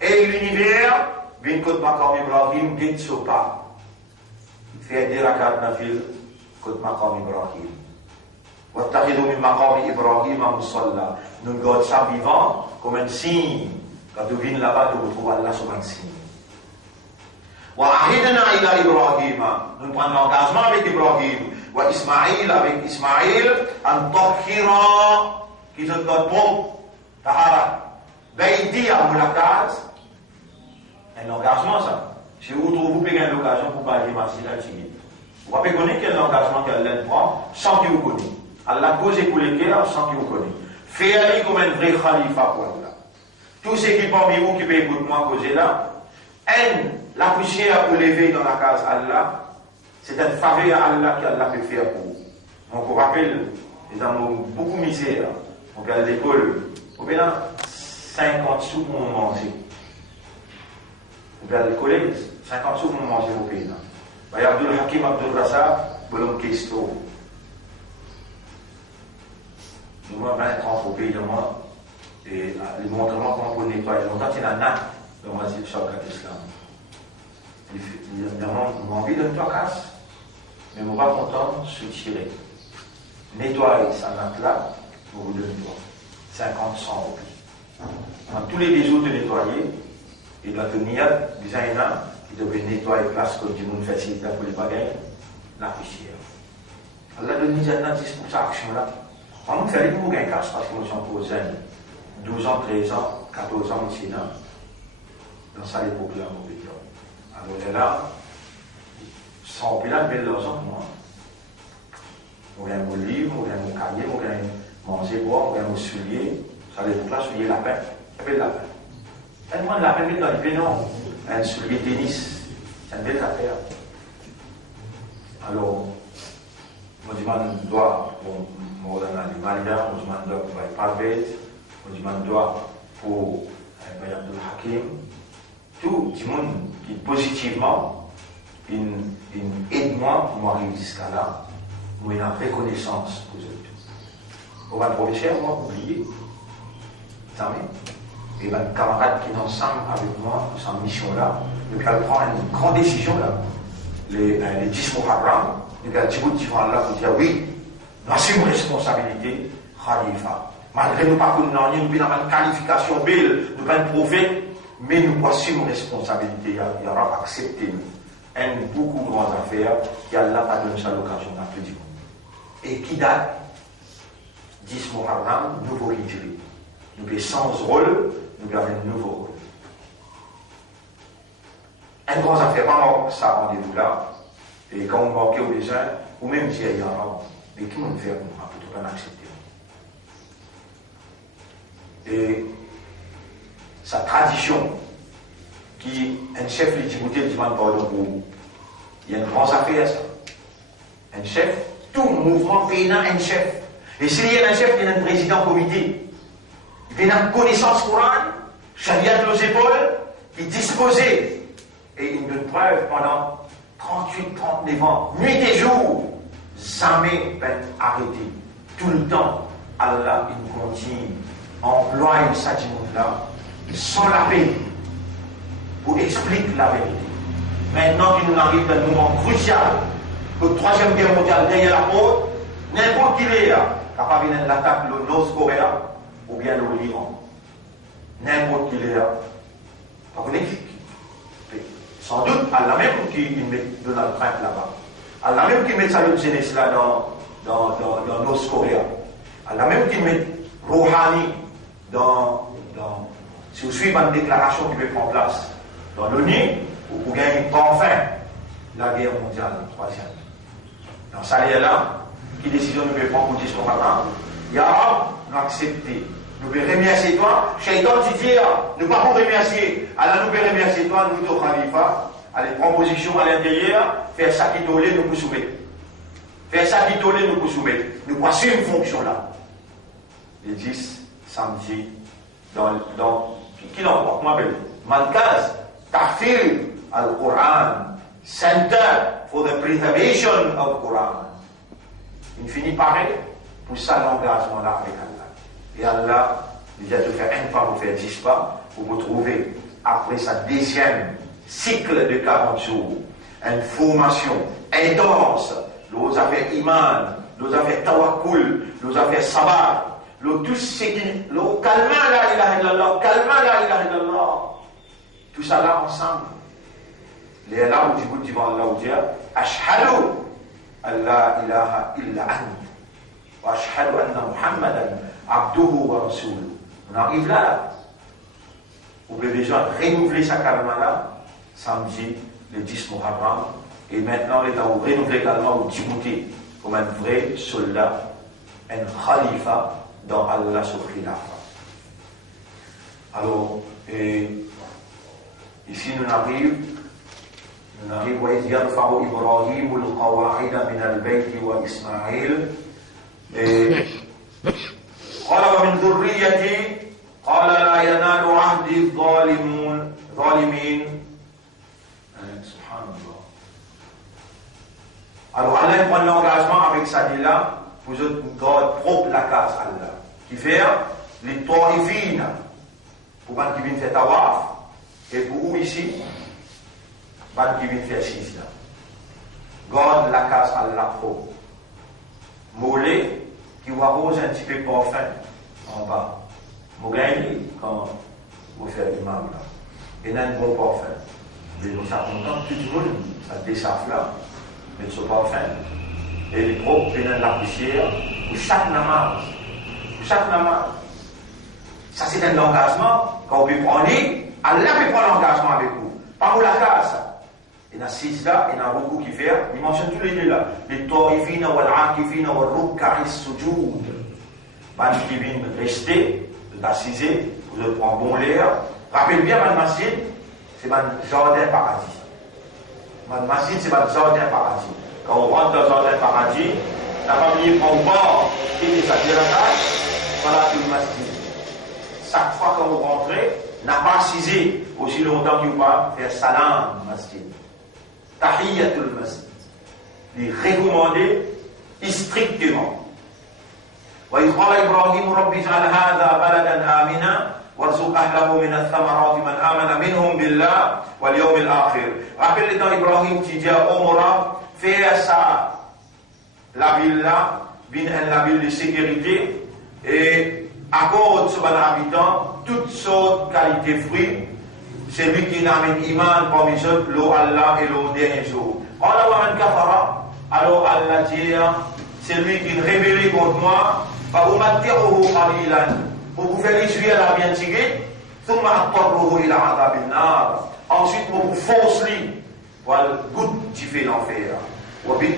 et l'univers, viennent contre Maqam Ibrahim, viennent sur pas. Fait des rakats nafil contre Maqam Ibrahim. وَاتَّخِذُوا مِن مَقَامِ إِبْرَاهِيمَ مُصَلَّى. Nous gardons ça vivant comme un signe. Quand tu viens là-bas, tu retrouves Allah sur un signe. وَعَهِدْنَا إِلَى إِبْرَاهِيمَ. Nous prenons l'engagement avec Ibrahim. وإسماعيل avec Ismaïl, أن تطهر qui se donne bon, tahara, baïdi à moulakat, un engagement ça. Si vous trouvez une occasion pour parler de Masjid al-Chigit, vous pouvez connaître quel engagement qu'elle prend sans qu'il vous connaisse. Allah cause pour les cœurs sans qu'il vous connaisse. Fais-le comme un vrai khalifa pour Allah. Tous ceux qui parmi vous qui peuvent écouter moi causer là, la poussière pour lever dans la case Allah, c'est une faveur à Allah qu'Allah peut faire pour vous. Donc, on rappelle, les amours beaucoup misère. On regarde l'école, on peut 50 sous pour manger. On regarde les collègues, 50 sous pour manger au pays. Il y a Abdul Hakim Abdul Rassab, Bolom Kesto. Nous avons 20 au pays de moi, et les montrements comment on nettoie. Longtemps, il y a un an dans le Masjid Shawkat Islam. Nous avons envie de nettoyer casse, mais nous ne sommes pas contents de se tirer. Nettoyer sa natte là, pour vous donner 50, 100 roupies. Dans tous les réseaux de nettoyer, et dans le niat, designer, qui devait nettoyer la place comme du monde facilité pour les bagailles, la poussière. Allah donne 10 pour cette action-là. On nous fait les mots gain casse parce que nous sommes posés 12 ans, 13 ans, 14 ans ici, dans ça l'époque-là, mon pétition. Alors là, sans pilote, belle l'argent pour moi. On vient mon livre, on vient mon cahier, on vient manger, boire, on vient mon soulier. Ça l'époque-là, soulier lapin. Ça fait lapin. Tellement de lapin, mais dans les pénons, un soulier tennis. C'est une belle affaire. Alors, on demande droit pour Maulana du Malia, on demande droit pour Parvez, on demande droit pour Abdul Hakim. Tout le monde qui positivement aide-moi pour m'arriver jusqu'à là, pour une reconnaissance pour eux. On va le professeur, moi, oublier. Et mes camarades qui sont ensemble avec moi pour cette mission-là, nous allons prendre une grande décision là. Les 10 Muharram, nous allons dire là pour dire oui, nous assumons responsabilité, Khalifa. Malgré nous pas qu'on ait une qualification belle, nous allons prouver, mais nous assumons responsabilité, il y aura accepté une beaucoup de grandes affaires, qui Allah pas donné ça l'occasion d'applaudir. Et qui date 10 Muharram, nouveau Hijri. Nous avons 100 rôles, nous avons un nouveau rôle. Un grand affaire, pas ça rendez-vous là, et quand on manquait aux gens, ou même si il y a un mais qui m'ont fait pour moi, plutôt pas accepter. Et sa tradition, qui un chef de Djibouti demande pardon pour vous. Il y a une grande affaire, ça. Un chef, tout mouvement pénal, un chef. Et s'il y a un chef, il y a un président comité. Il y a une connaissance courante, charia de nos épaules, qui disposait, et une bonne preuve pendant 38, 39 ans, nuit et jour, jamais arrêté. Tout le temps, Allah, il continue à employer ça là sans la paix, pour expliquer la vérité. Maintenant qu'il nous arrive dans un moment crucial, que la Troisième Guerre mondiale derrière la porte, n'importe qui est là, capable de l'attaque le Nord-Corée ou bien le Liban. N'importe qui est là. Donc, sans doute, Allah même qui met Donald Trump là-bas. Allah même qui met sa jeunesse là dans Nord-Corée. Allah même qui met Rouhani si vous suivez une déclaration qui peut prendre place dans l'ONU, vous gagnez enfin la guerre mondiale, troisième. Dans ça, là, qui décision nous peut prendre pour dire ce qu'on va il y a nous accepter. Nous pouvons remercier toi. Shaitan, tu dis, nous ne pouvons pas remercier. Alors nous pouvons remercier toi, nous, au Khalifa, aller prendre position à l'intérieur, faire ça qui t'olé, nous pour soumettre. Faire ça qui t'olé, nous pour soumettre. Nous pouvons suivre une fonction là. Les 10 samedi, qui l'envoie, comment appelle Malkaz, Tahfir al-Quran, Center for the Preservation of Quran. Il finit pareil pour ça l'engagement là avec Allah. Et Allah, il a de faire un pas pour faire 10 pas, pour vous trouver, après sa deuxième cycle de 40 jours, une formation intense, nous avons fait iman, nous avons fait tawakkul, nous avons fait sabat, tout ce qui le calma la ilaha illallah, calma la ilaha illallah. Tout ça là ensemble. Les là où tu dis devant Allah où dire ashhadu an la ilaha illa ant wa ashhadu anna Muhammadan abduhu wa rasuluhu. On arrive là. Vous pouvez déjà renouveler sa calma là samedi le 10 Muharram et maintenant les temps où renouveler calma au Djibouti comme un vrai soldat, un khalifa dans Allah sur Khilafa. Alors, ici nous arrivons, وإذ يرفع إبراهيم القواعد من البيت وإسماعيل قال ومن ذريتي قال لا ينال عهد الظالمين Subhanallah. Alors Allah prend l'engagement avec ça dit là pour garder propre la case Allah qui fait les Taifines pour qui viennent faire tawaf et pour où ici qui viennent faire six là garde la case Allah propre mollet qui va poser un petit peu parfum en bas Mougani quand vous faites l'imam là et il a un bon parfum mais ça content tout le monde ça déchauffe là mais ce parfum et les propres viennent de la poussière pour chaque namaz ça c'est un engagement quand vous prenez Allah peut prendre l'engagement avec vous pas pour la case. Il y a six là, il y en a beaucoup qui font, ils mentionnent tous les deux là. Les Taifina, Wal-Akifina, Wal-Rukka'i Sujoud. Qui viennent rester, d'assiser, vous prendre bon l'air. Rappelez bien, Ban Masjid, c'est un jardin paradis. Ban Masjid, c'est un jardin paradis. Quand on rentre dans le jardin paradis, on n'a pas oublié prendre bord, et ça dit la tâche, voilà tout le masjid. Chaque fois que vous rentrez, n'a pas assisé aussi longtemps qu'il vous parle, faire salam masjid. Tahiyyatul masjid. Les recommander strictement. وإذ قال إبراهيم رب اجعل هذا بلدا آمنا وارزق أهله من الثمرات من آمن منهم بالله واليوم الآخر. Rappelez dans Ibrahim qui dit à Omra, fais ça, la ville là, la ville de sécurité, et accorde sur les habitants toutes sortes de qualités fruits. C'est lui qui n'amène iman parmi eux, l'eau Allah et l'eau dernier jour. Alors Allah dit, c'est lui qui révèle contre moi, pour vous faire essuyer la bien tirée, ensuite pour vous forcer, pour le goût qui fait l'enfer. Comment il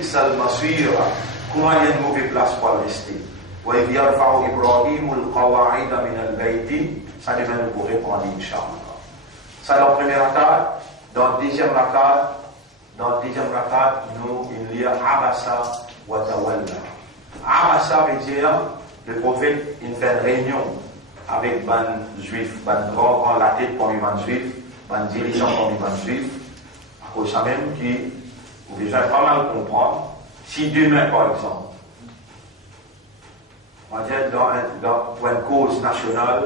y a une mauvaise place pour rester. وإذ يرفع إبراهيم القواعد من البيت ça devait nous répondre Inch'Allah. Ça dans la première rakat. Dans la deuxième rakat, nous il y a Abasa wa Tawalla. Abasa veut dire le prophète il fait une réunion avec ban juif, ban grand la tête pour les ban juif, ban dirigeant pour les ban juif. À cause ça même qui vous déjà pas mal comprendre. Si demain par exemple on va dire pour une cause nationale,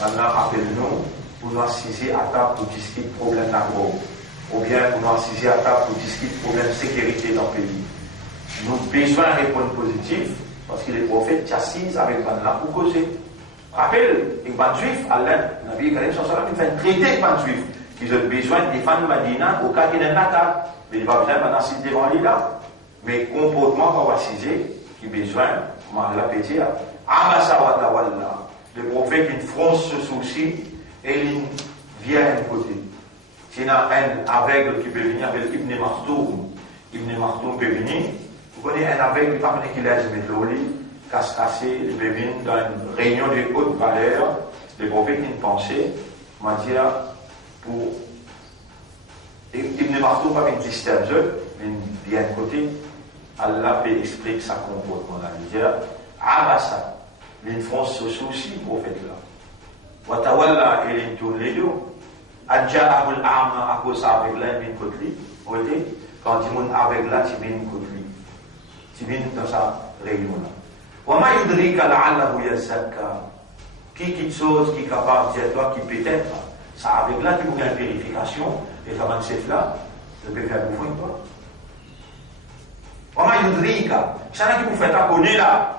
maintenant appelle-nous pour nous assister à table pour discuter problème d'agro, ou bien pour nous assister à table pour discuter problème de sécurité dans le pays. Nous avons besoin de répondre positif, parce que les prophètes s'assisent avec Banla pour causer. Rappelle, les ban juifs, Allah, Nabi Karim Sallallahu il fait un traité avec ban juifs, qu'ils ont besoin de défendre Madina au cas qu'il y a un attaque, mais il va bien d'assister devant lui là. Mais comportement qu'on va assister, qui besoin, comment Allah peut dire, Abasa wa Tawalla. Le prophète, il fronce ce souci et il vient d'un côté. S'il y a un aveugle qui peut venir avec Ibn Maktoum peut venir. Vous connaissez un aveugle qui parle qu'il a jamais de l'eau, casse-cassé, il peut venir dans une réunion de haute valeur. Le prophète, il pensait, on va dire, pour Ibn Maktoum pas une disturbe, mais il vient d'un côté. Allah peut expliquer sa comportement là. Il dit, Abasa. Il France ce souci, prophète là. Watawalla, il tourne les deux. Adja'ahul a'ma, à cause avec là, il vient contre lui. Quand il monte avec là, il vient contre lui. Il vient dans sa réunion là. Wama yudrika la'allahu yazakka. Qui chose qui est capable de dire toi, qui peut-être, ça avec là, qui vous une vérification, et comment c'est là, je peux faire bouffer toi. Wama yudrika, ça qui vous fait pas connaître là,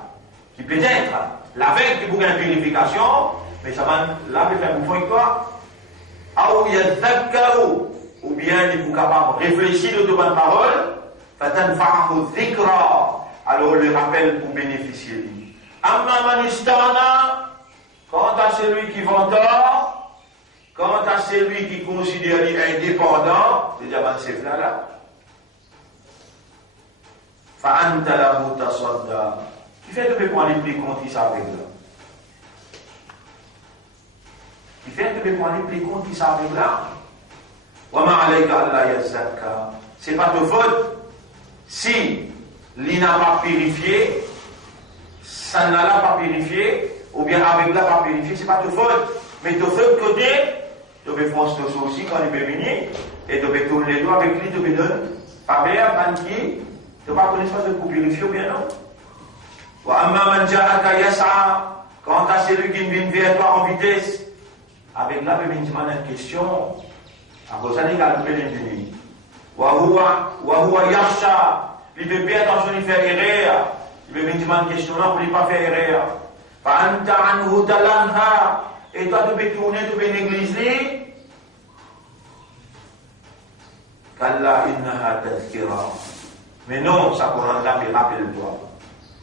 qui peut-être, la veille qui vous une vérification, mais ça va là peut faire bouffer toi. Ou bien il est capable de réfléchir de bonnes paroles, alors le rappel pour bénéficier de lui. Quant à celui qui vend tort, quant à celui qui considère lui indépendant, c'est-à-dire c'est là. Qui fait de prendre les prix contre ça avec là. Qui faire de prendre les comptes qui savent avec là. Wama alayka Allah yazakka. C'est pas de faute. Si l'ina pas purifié, ça n'a pas purifié, ou bien avec là pas purifié, c'est pas de faute. Mais de faute côté, tu peux faire ce aussi quand il peut venir, et tu peux tourner les doigts avec lui, tu peux donner, pas bien, banquier, tu ne peux pas connaître de pour purifier ou bien non. Wa amma man ja'aka yas'a. Quant à celui qui vient vers toi en vitesse, avec la même question, à cause de la pénétrie. Wa huwa yakhsha. Il veut bien attention, il fait erreur. Il veut bien une question là pour ne pas faire erreur. Fa anta anhu talanha. Et toi, tu peux tourner, tu peux négliger. Kalla innaha tazkira. Mais non, ça pourra mais rappelle-toi.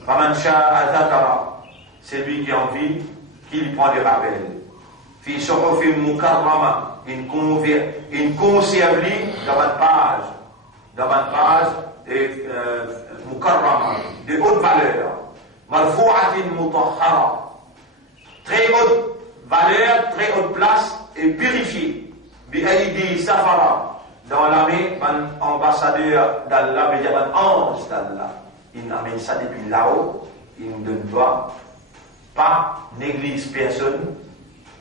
Faman sha'a dhakara. C'est lui qui a envie, qui lui prend des rappels. Fi suhufin mukarrama, une conserve dans une page mukarrama, de haute valeur. Marfu'atin mutahhara, très haute valeur, très haute place et purifiée. Bi aidi safara, dans la main, un ambassadeur d'Allah, mais il y a un ange d'Allah. Il amène ça depuis là-haut, il ne donne pas néglige personne,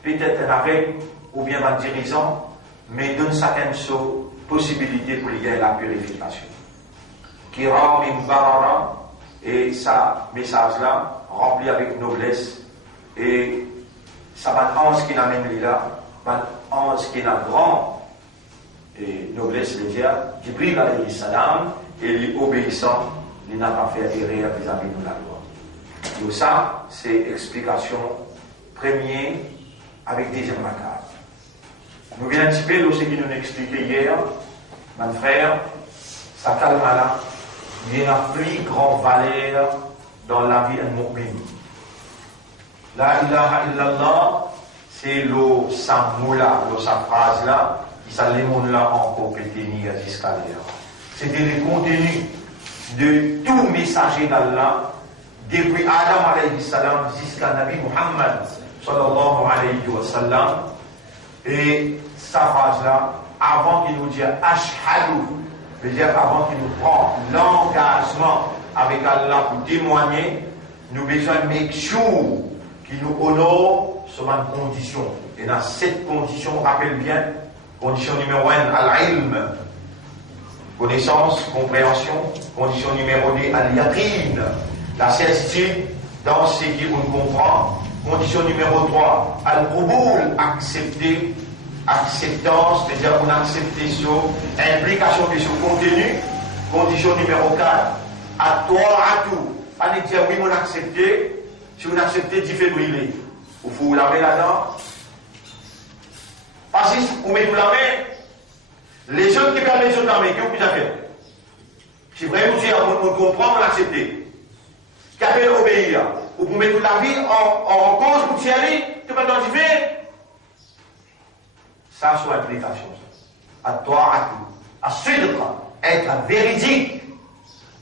peut-être avec ou bien un dirigeant, mais donne certaines possibilités pour y avoir la purification. Kiram barara, et ça, message-là, rempli avec noblesse, et ça va être ange qui n'amène là, un ange qui n'a grand et noblesse, c'est-à-dire Jibril alayhi salam, et l'obéissant, il n'a pas fait erreur vis-à-vis de la loi. Donc ça, c'est explication première avec deuxième macabre. Nous venons un petit peu de ce qu'il nous a expliqué hier, mon frère, ça calme là, il y a la plus grande valeur dans la vie d'un mu'min. La ilaha illallah, c'est le samoula, sa phrase là, qui s'allume là encore pétini jusqu'à l'heure. C'était le contenu de tout messager d'Allah, depuis Adam alayhi salam jusqu'à Nabi Muhammad sallallahu alayhi wa sallam. Et sa phrase là, avant qu'il nous dise ashhadu, c'est-à-dire avant qu'il nous prend l'engagement avec Allah pour témoigner, nous avons besoin de make sure qu'il nous honore sur une condition. Et dans cette condition, rappelle bien, condition numéro 1, al-ilm, connaissance, compréhension. Condition numéro 2, al-yaqin, la certitude dans ce qu'on comprend. Condition numéro 3, al-qubul, accepter, acceptance, c'est-à-dire qu'on accepte sur implication de ce contenu. Condition numéro 4, at-ta'atu, pas de dire oui, on accepte, si on accepte, tu fais brûler. Il faut vous laver là-dedans. Parce que vous mettez la main, les autres qui permettent les autres la main, qu'est-ce que vous avez? Si vraiment on comprend, on l'accepte. Qu'appelle obéir? Ou vous mettez la vie en cause, vous y allez, tu vas dans le ça, c'est l'implication. À toi, à tout. À sidq, être véridique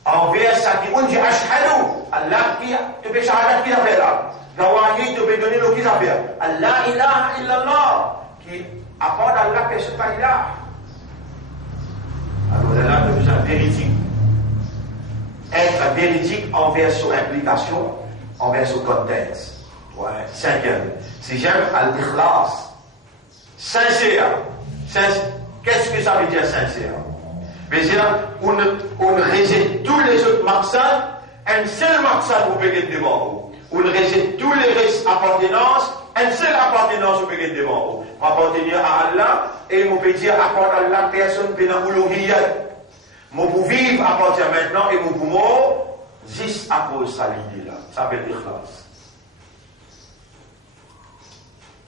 envers ça qui on dit ashhadu, Allah qui te fait shahadat qui l'a fait là. Gawahi te fait donner le qui l'a fait. Allah ilaha illallah qui apporte à Allah personne pas là. Alors là, tu es véridique. Être véridique envers son implication, envers son contexte. Ouais. Cinquième. Sixième, al-ikhlas. Sincère. Qu'est-ce que ça veut dire sincère? C'est-à-dire, on rejette tous les autres maqsad, un seul maqsad au péché devant vous. On rejette tous les restes appartenances, un seul appartenance au péché devant vous. Appartenir à Allah, et on peut dire appartenir à Allah, personne peut n'a uluhiyyat. Moi pour vivre à partir maintenant, et moi pour mort, juste à cause de ça l'idée là. Ça s'appelle l'ikhlas.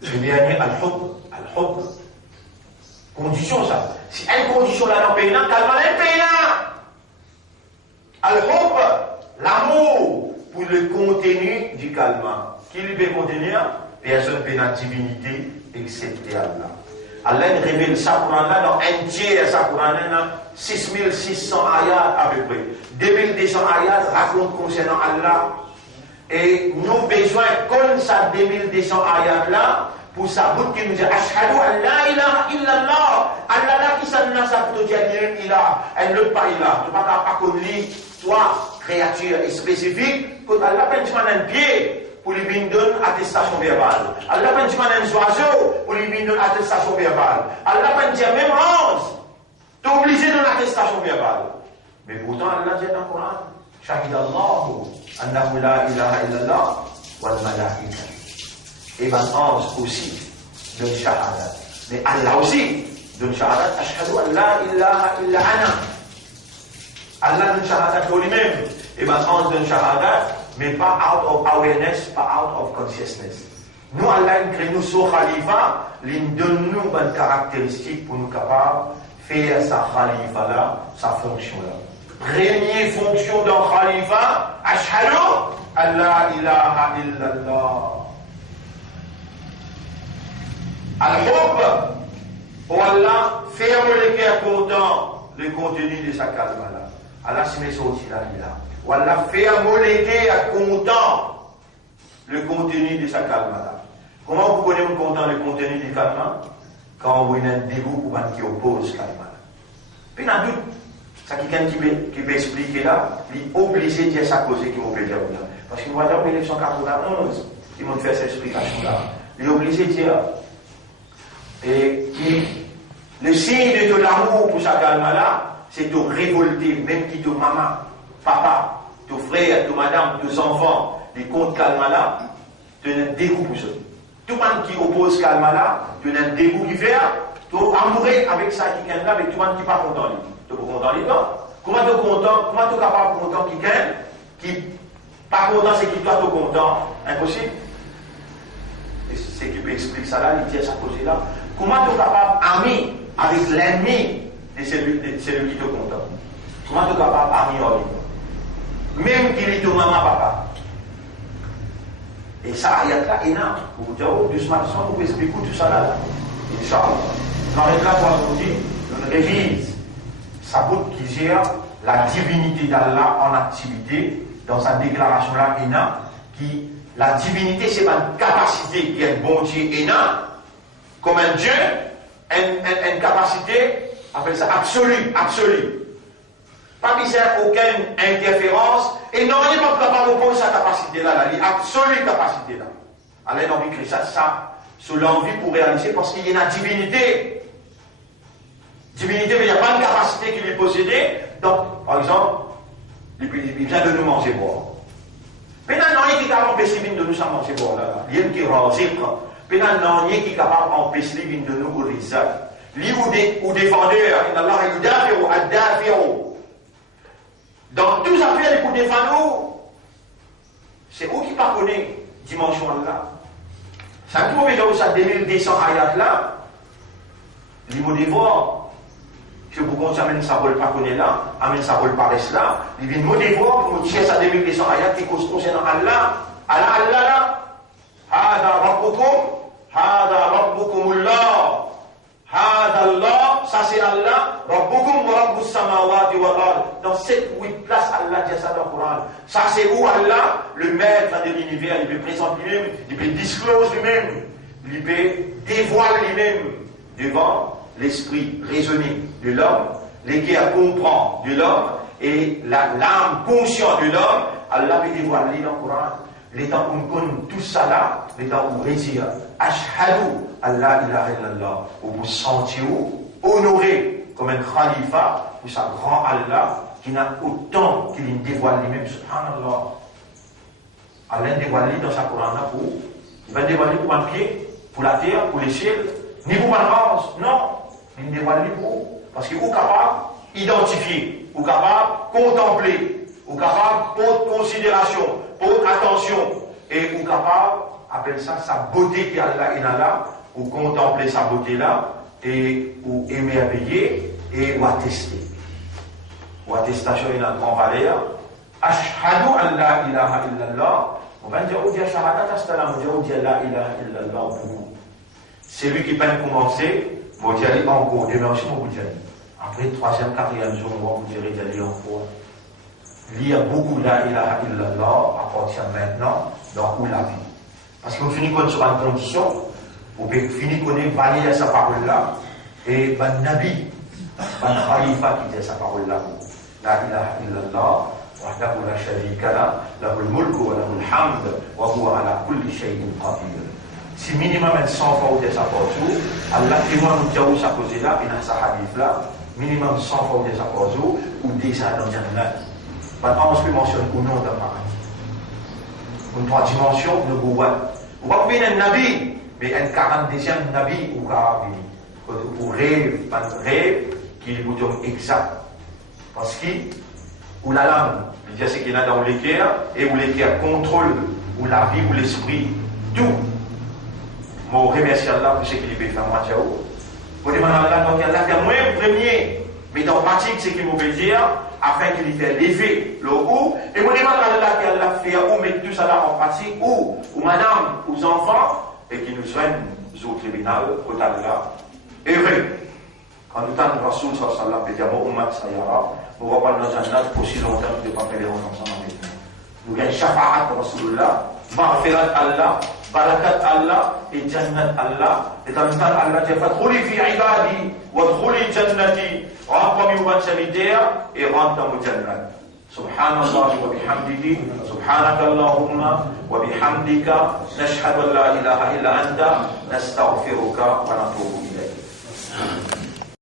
Le dernier, al-hub. Condition ça. Si une condition là dans le pays, calme le pays là. Al-hub, l'amour pour le contenu du calmant. Qui lui peut contenir? Personne peut la divinité excepté Allah. Allah révèle ça pour Allah dans un tiers, ça pour Allah dans 6600 ayats à peu près. 2200 ayats racontent concernant Allah. Et nous avons besoin, comme ça, 2200 ayats là, pour sa bouche qui nous dit Ashhadu an la ilaha illallah. Allah là qui s'en a sa pour dire il a, elle ne pas il a. Tu ne vas pas connaître toi, créature spécifique, quand Allah peine un pied pour lui donner attestation verbale. Allah peine un oiseau pour lui donner attestation verbale. Allah peine dire même 11. Tu es obligé de l'attestation verbale. Mais pourtant Allah dit dans le Coran Shahidallahu annahu la ilaha illallah wal malaika. Et ben 11 aussi donne shahada. Mais Allah aussi donne shahada. Ashhadu an la ilaha illa ana. Allah donne shahada pour lui-même. Et ben 11 donne shahada, mais pas out of awareness, pas out of consciousness. Nous, Allah crée nous sur Khalifa, il donne nous une caractéristique pour nous capables de faire sa Khalifa là, sa fonction là. Première fonction d'un Khalifa, Ashhadu an la ilaha illallah. Al-Hub, pour Allah, ferme le cœur content, le contenu de sa kalma là. Allah se met sorti là, il a. Ou Allah ferme le cœur content, le contenu de sa kalma là. Comment vous connaissez content le contenu du kalma? Quand vous avez un dégoût pour un qui oppose kalma là. Puis il y a un doute. Ça quelqu'un qui peut expliquer là, il est obligé de dire sa cause qui m'ont fait dire là. Parce qu'il va dire en 1991, ils m'ont fait cette explication là. Il est obligé de dire. Et le signe de ton amour pour sa calme là, c'est de révolter, même qui ton maman, papa, ton frère, ton madame, tes enfants, les comptes calme là, tu as un dégoût pour ça. Tout le monde qui oppose calme là, tu as un dégoût qui fait, tu es amoureux avec ça qui est là, avec tout le monde qui n'est pas content. Tu es pas content les temps. Comment tu es content, comment tu es capable de content qui n'est pas content, c'est qui toi tu es content? Impossible. Et c'est qui peut expliquer ça là, il dit à sa cause là. Comment tu es capable d'aimer avec l'ennemi de celui qui te content? Comment tu es capable d'aimer avec lui? Même qu'il est ton maman, papa. Et ça, il y a là, énorme. Vous vous dites, doucement, vous expliquez tout ça là. Inch'Allah. On arrête là pour aujourd'hui. On révise sa bouche qui gère la divinité d'Allah en activité dans sa déclaration là, énorme. Qui, la divinité, c'est une capacité qui est un bon Dieu énorme. Comme un Dieu, une capacité, appelle ça absolue, absolue. Pas besoin aucune interférence, et non, il n'est pas capable d'opposer sa capacité là, l'absolue capacité là. Alors, on a écrit ça, sous l'envie pour réaliser, parce qu'il y a une divinité. Divinité, mais il n'y a pas de capacité qui lui est possédée. Donc, par exemple, il vient de nous manger boire. Maintenant, il n'y a pas d'empêcher de nous manger boire là. Il y a qui est Maintenant, il y a qui est capable d'empêcher de nous au risque. Lui ou défendeur, Allah dans tous les affaires pour défendre nous, c'est où qui pas connaît dimension là. Ça qui m'a dit ça 2200 ayats là, il m'a dit je vous conseille ça ne pas connaître là, amène ça ne pas rester là, il vient me dévorer pour me dire ça 2200 ayats qui concernent Allah, Allah là. هذا ربكم هذا ربكم الله هذا الله ça c'est Allah ربكم ورب السماوات والأرض dans 7-8 places Allah dit ça dans le Coran ça c'est où Allah le maître de l'univers il peut présenter lui-même il peut disclose lui-même il peut dévoiler lui-même devant l'esprit raisonné de l'homme l'équerre comprend de l'homme et l'âme consciente de l'homme Allah peut dévoiler dans le Coran. Les temps où on connaît tout ça là, les temps où on dit Ashhadu an la ilaha illallah, où vous sentez honoré comme un khalifa, pour sa grand Allah, qui n'a autant qu'il dévoile lui-même, subhanallah. Allah dévoile dans sa Coran là pour, il va dévoiler pour un pied, pour la terre, pour les ciels, ni pour un ange, non, il dévoile pour, parce qu'il est capable d'identifier, ou capable de contempler, ou capable de considération, pour attention, et ou capable, appelle ça sa beauté qui est là, ou contempler sa beauté là, et ou émerveiller, et ou attester. Ou attestation est une grande valeur. Ashhadu an la ilaha illallah. On va dire, on dit shahadat astalam, on dit la ilaha illallah pour c'est lui qui peut commencer, on dit aller encore, demain aussi, on vous dit. Après, 3e, 4e jour, on vous dirait d'aller encore. Lire beaucoup la ilaha illallah à partir de maintenant dans où la vie. Parce qu'on finit comme sur une condition, Ou bien fini qu'on est validé sa parole là, et ben Nabi, ben Khalifa qui dit sa parole là. La ilaha illallah, wahdahu la sharika la, lahul mulku wa lahul hamd, wa huwa ala kulli shay'in qadir. Si minimum 100 fois ou des apports, Allah qui moi nous dit ça cause là, et dans sa hadith là, minimum 100 fois ou des apports, ou déjà dans Jannah. Maintenant, on se mentionne ou non dans paradis. Une 3 dimensions, le Gouwan. On va oublier un Nabi, mais un 42e Nabi ou Karabi. Pour rêve, un rêve qui est exact. Parce que, ou la langue, il y a ce qu'il y a dans l'équerre, et où l'équerre contrôle, ou la vie, ou l'esprit, tout. Moi, je remercie Allah pour ce qu'il peut faire moi, ciao. Pour demander à Allah, donc Allah fait moins premier, mais dans pratique, ce qu'il veut dire, afin qu'il fait lever le haut, et moi, je demande à Allah qu'Allah fait où mettre tout ça là en pratique, ou madame, aux enfants, et qui nous soigne au tribunal, au Allah, heureux. Quand nous t'en Rasoul sallallahu alayhi wa sallam, dit Ummat Sayara, nous ne va pas dans un âge pour si longtemps que de ne pas faire les ronds ensemble avec nous. Nous avons Shafa'at Rasulullah, Ma'firat Allah, Barakat Allah et Jannat Allah. Et dans le temps, Allah dit Fadkhuli fi ibadi, wadkhuli jannati, rentre parmi vos serviteurs et rentre dans vos jannat. Subhanallah wa bihamdihi, subhanaka Allahumma wa bihamdika, nashhadu an la ilaha illa anta, nastaghfiruka wa natubu.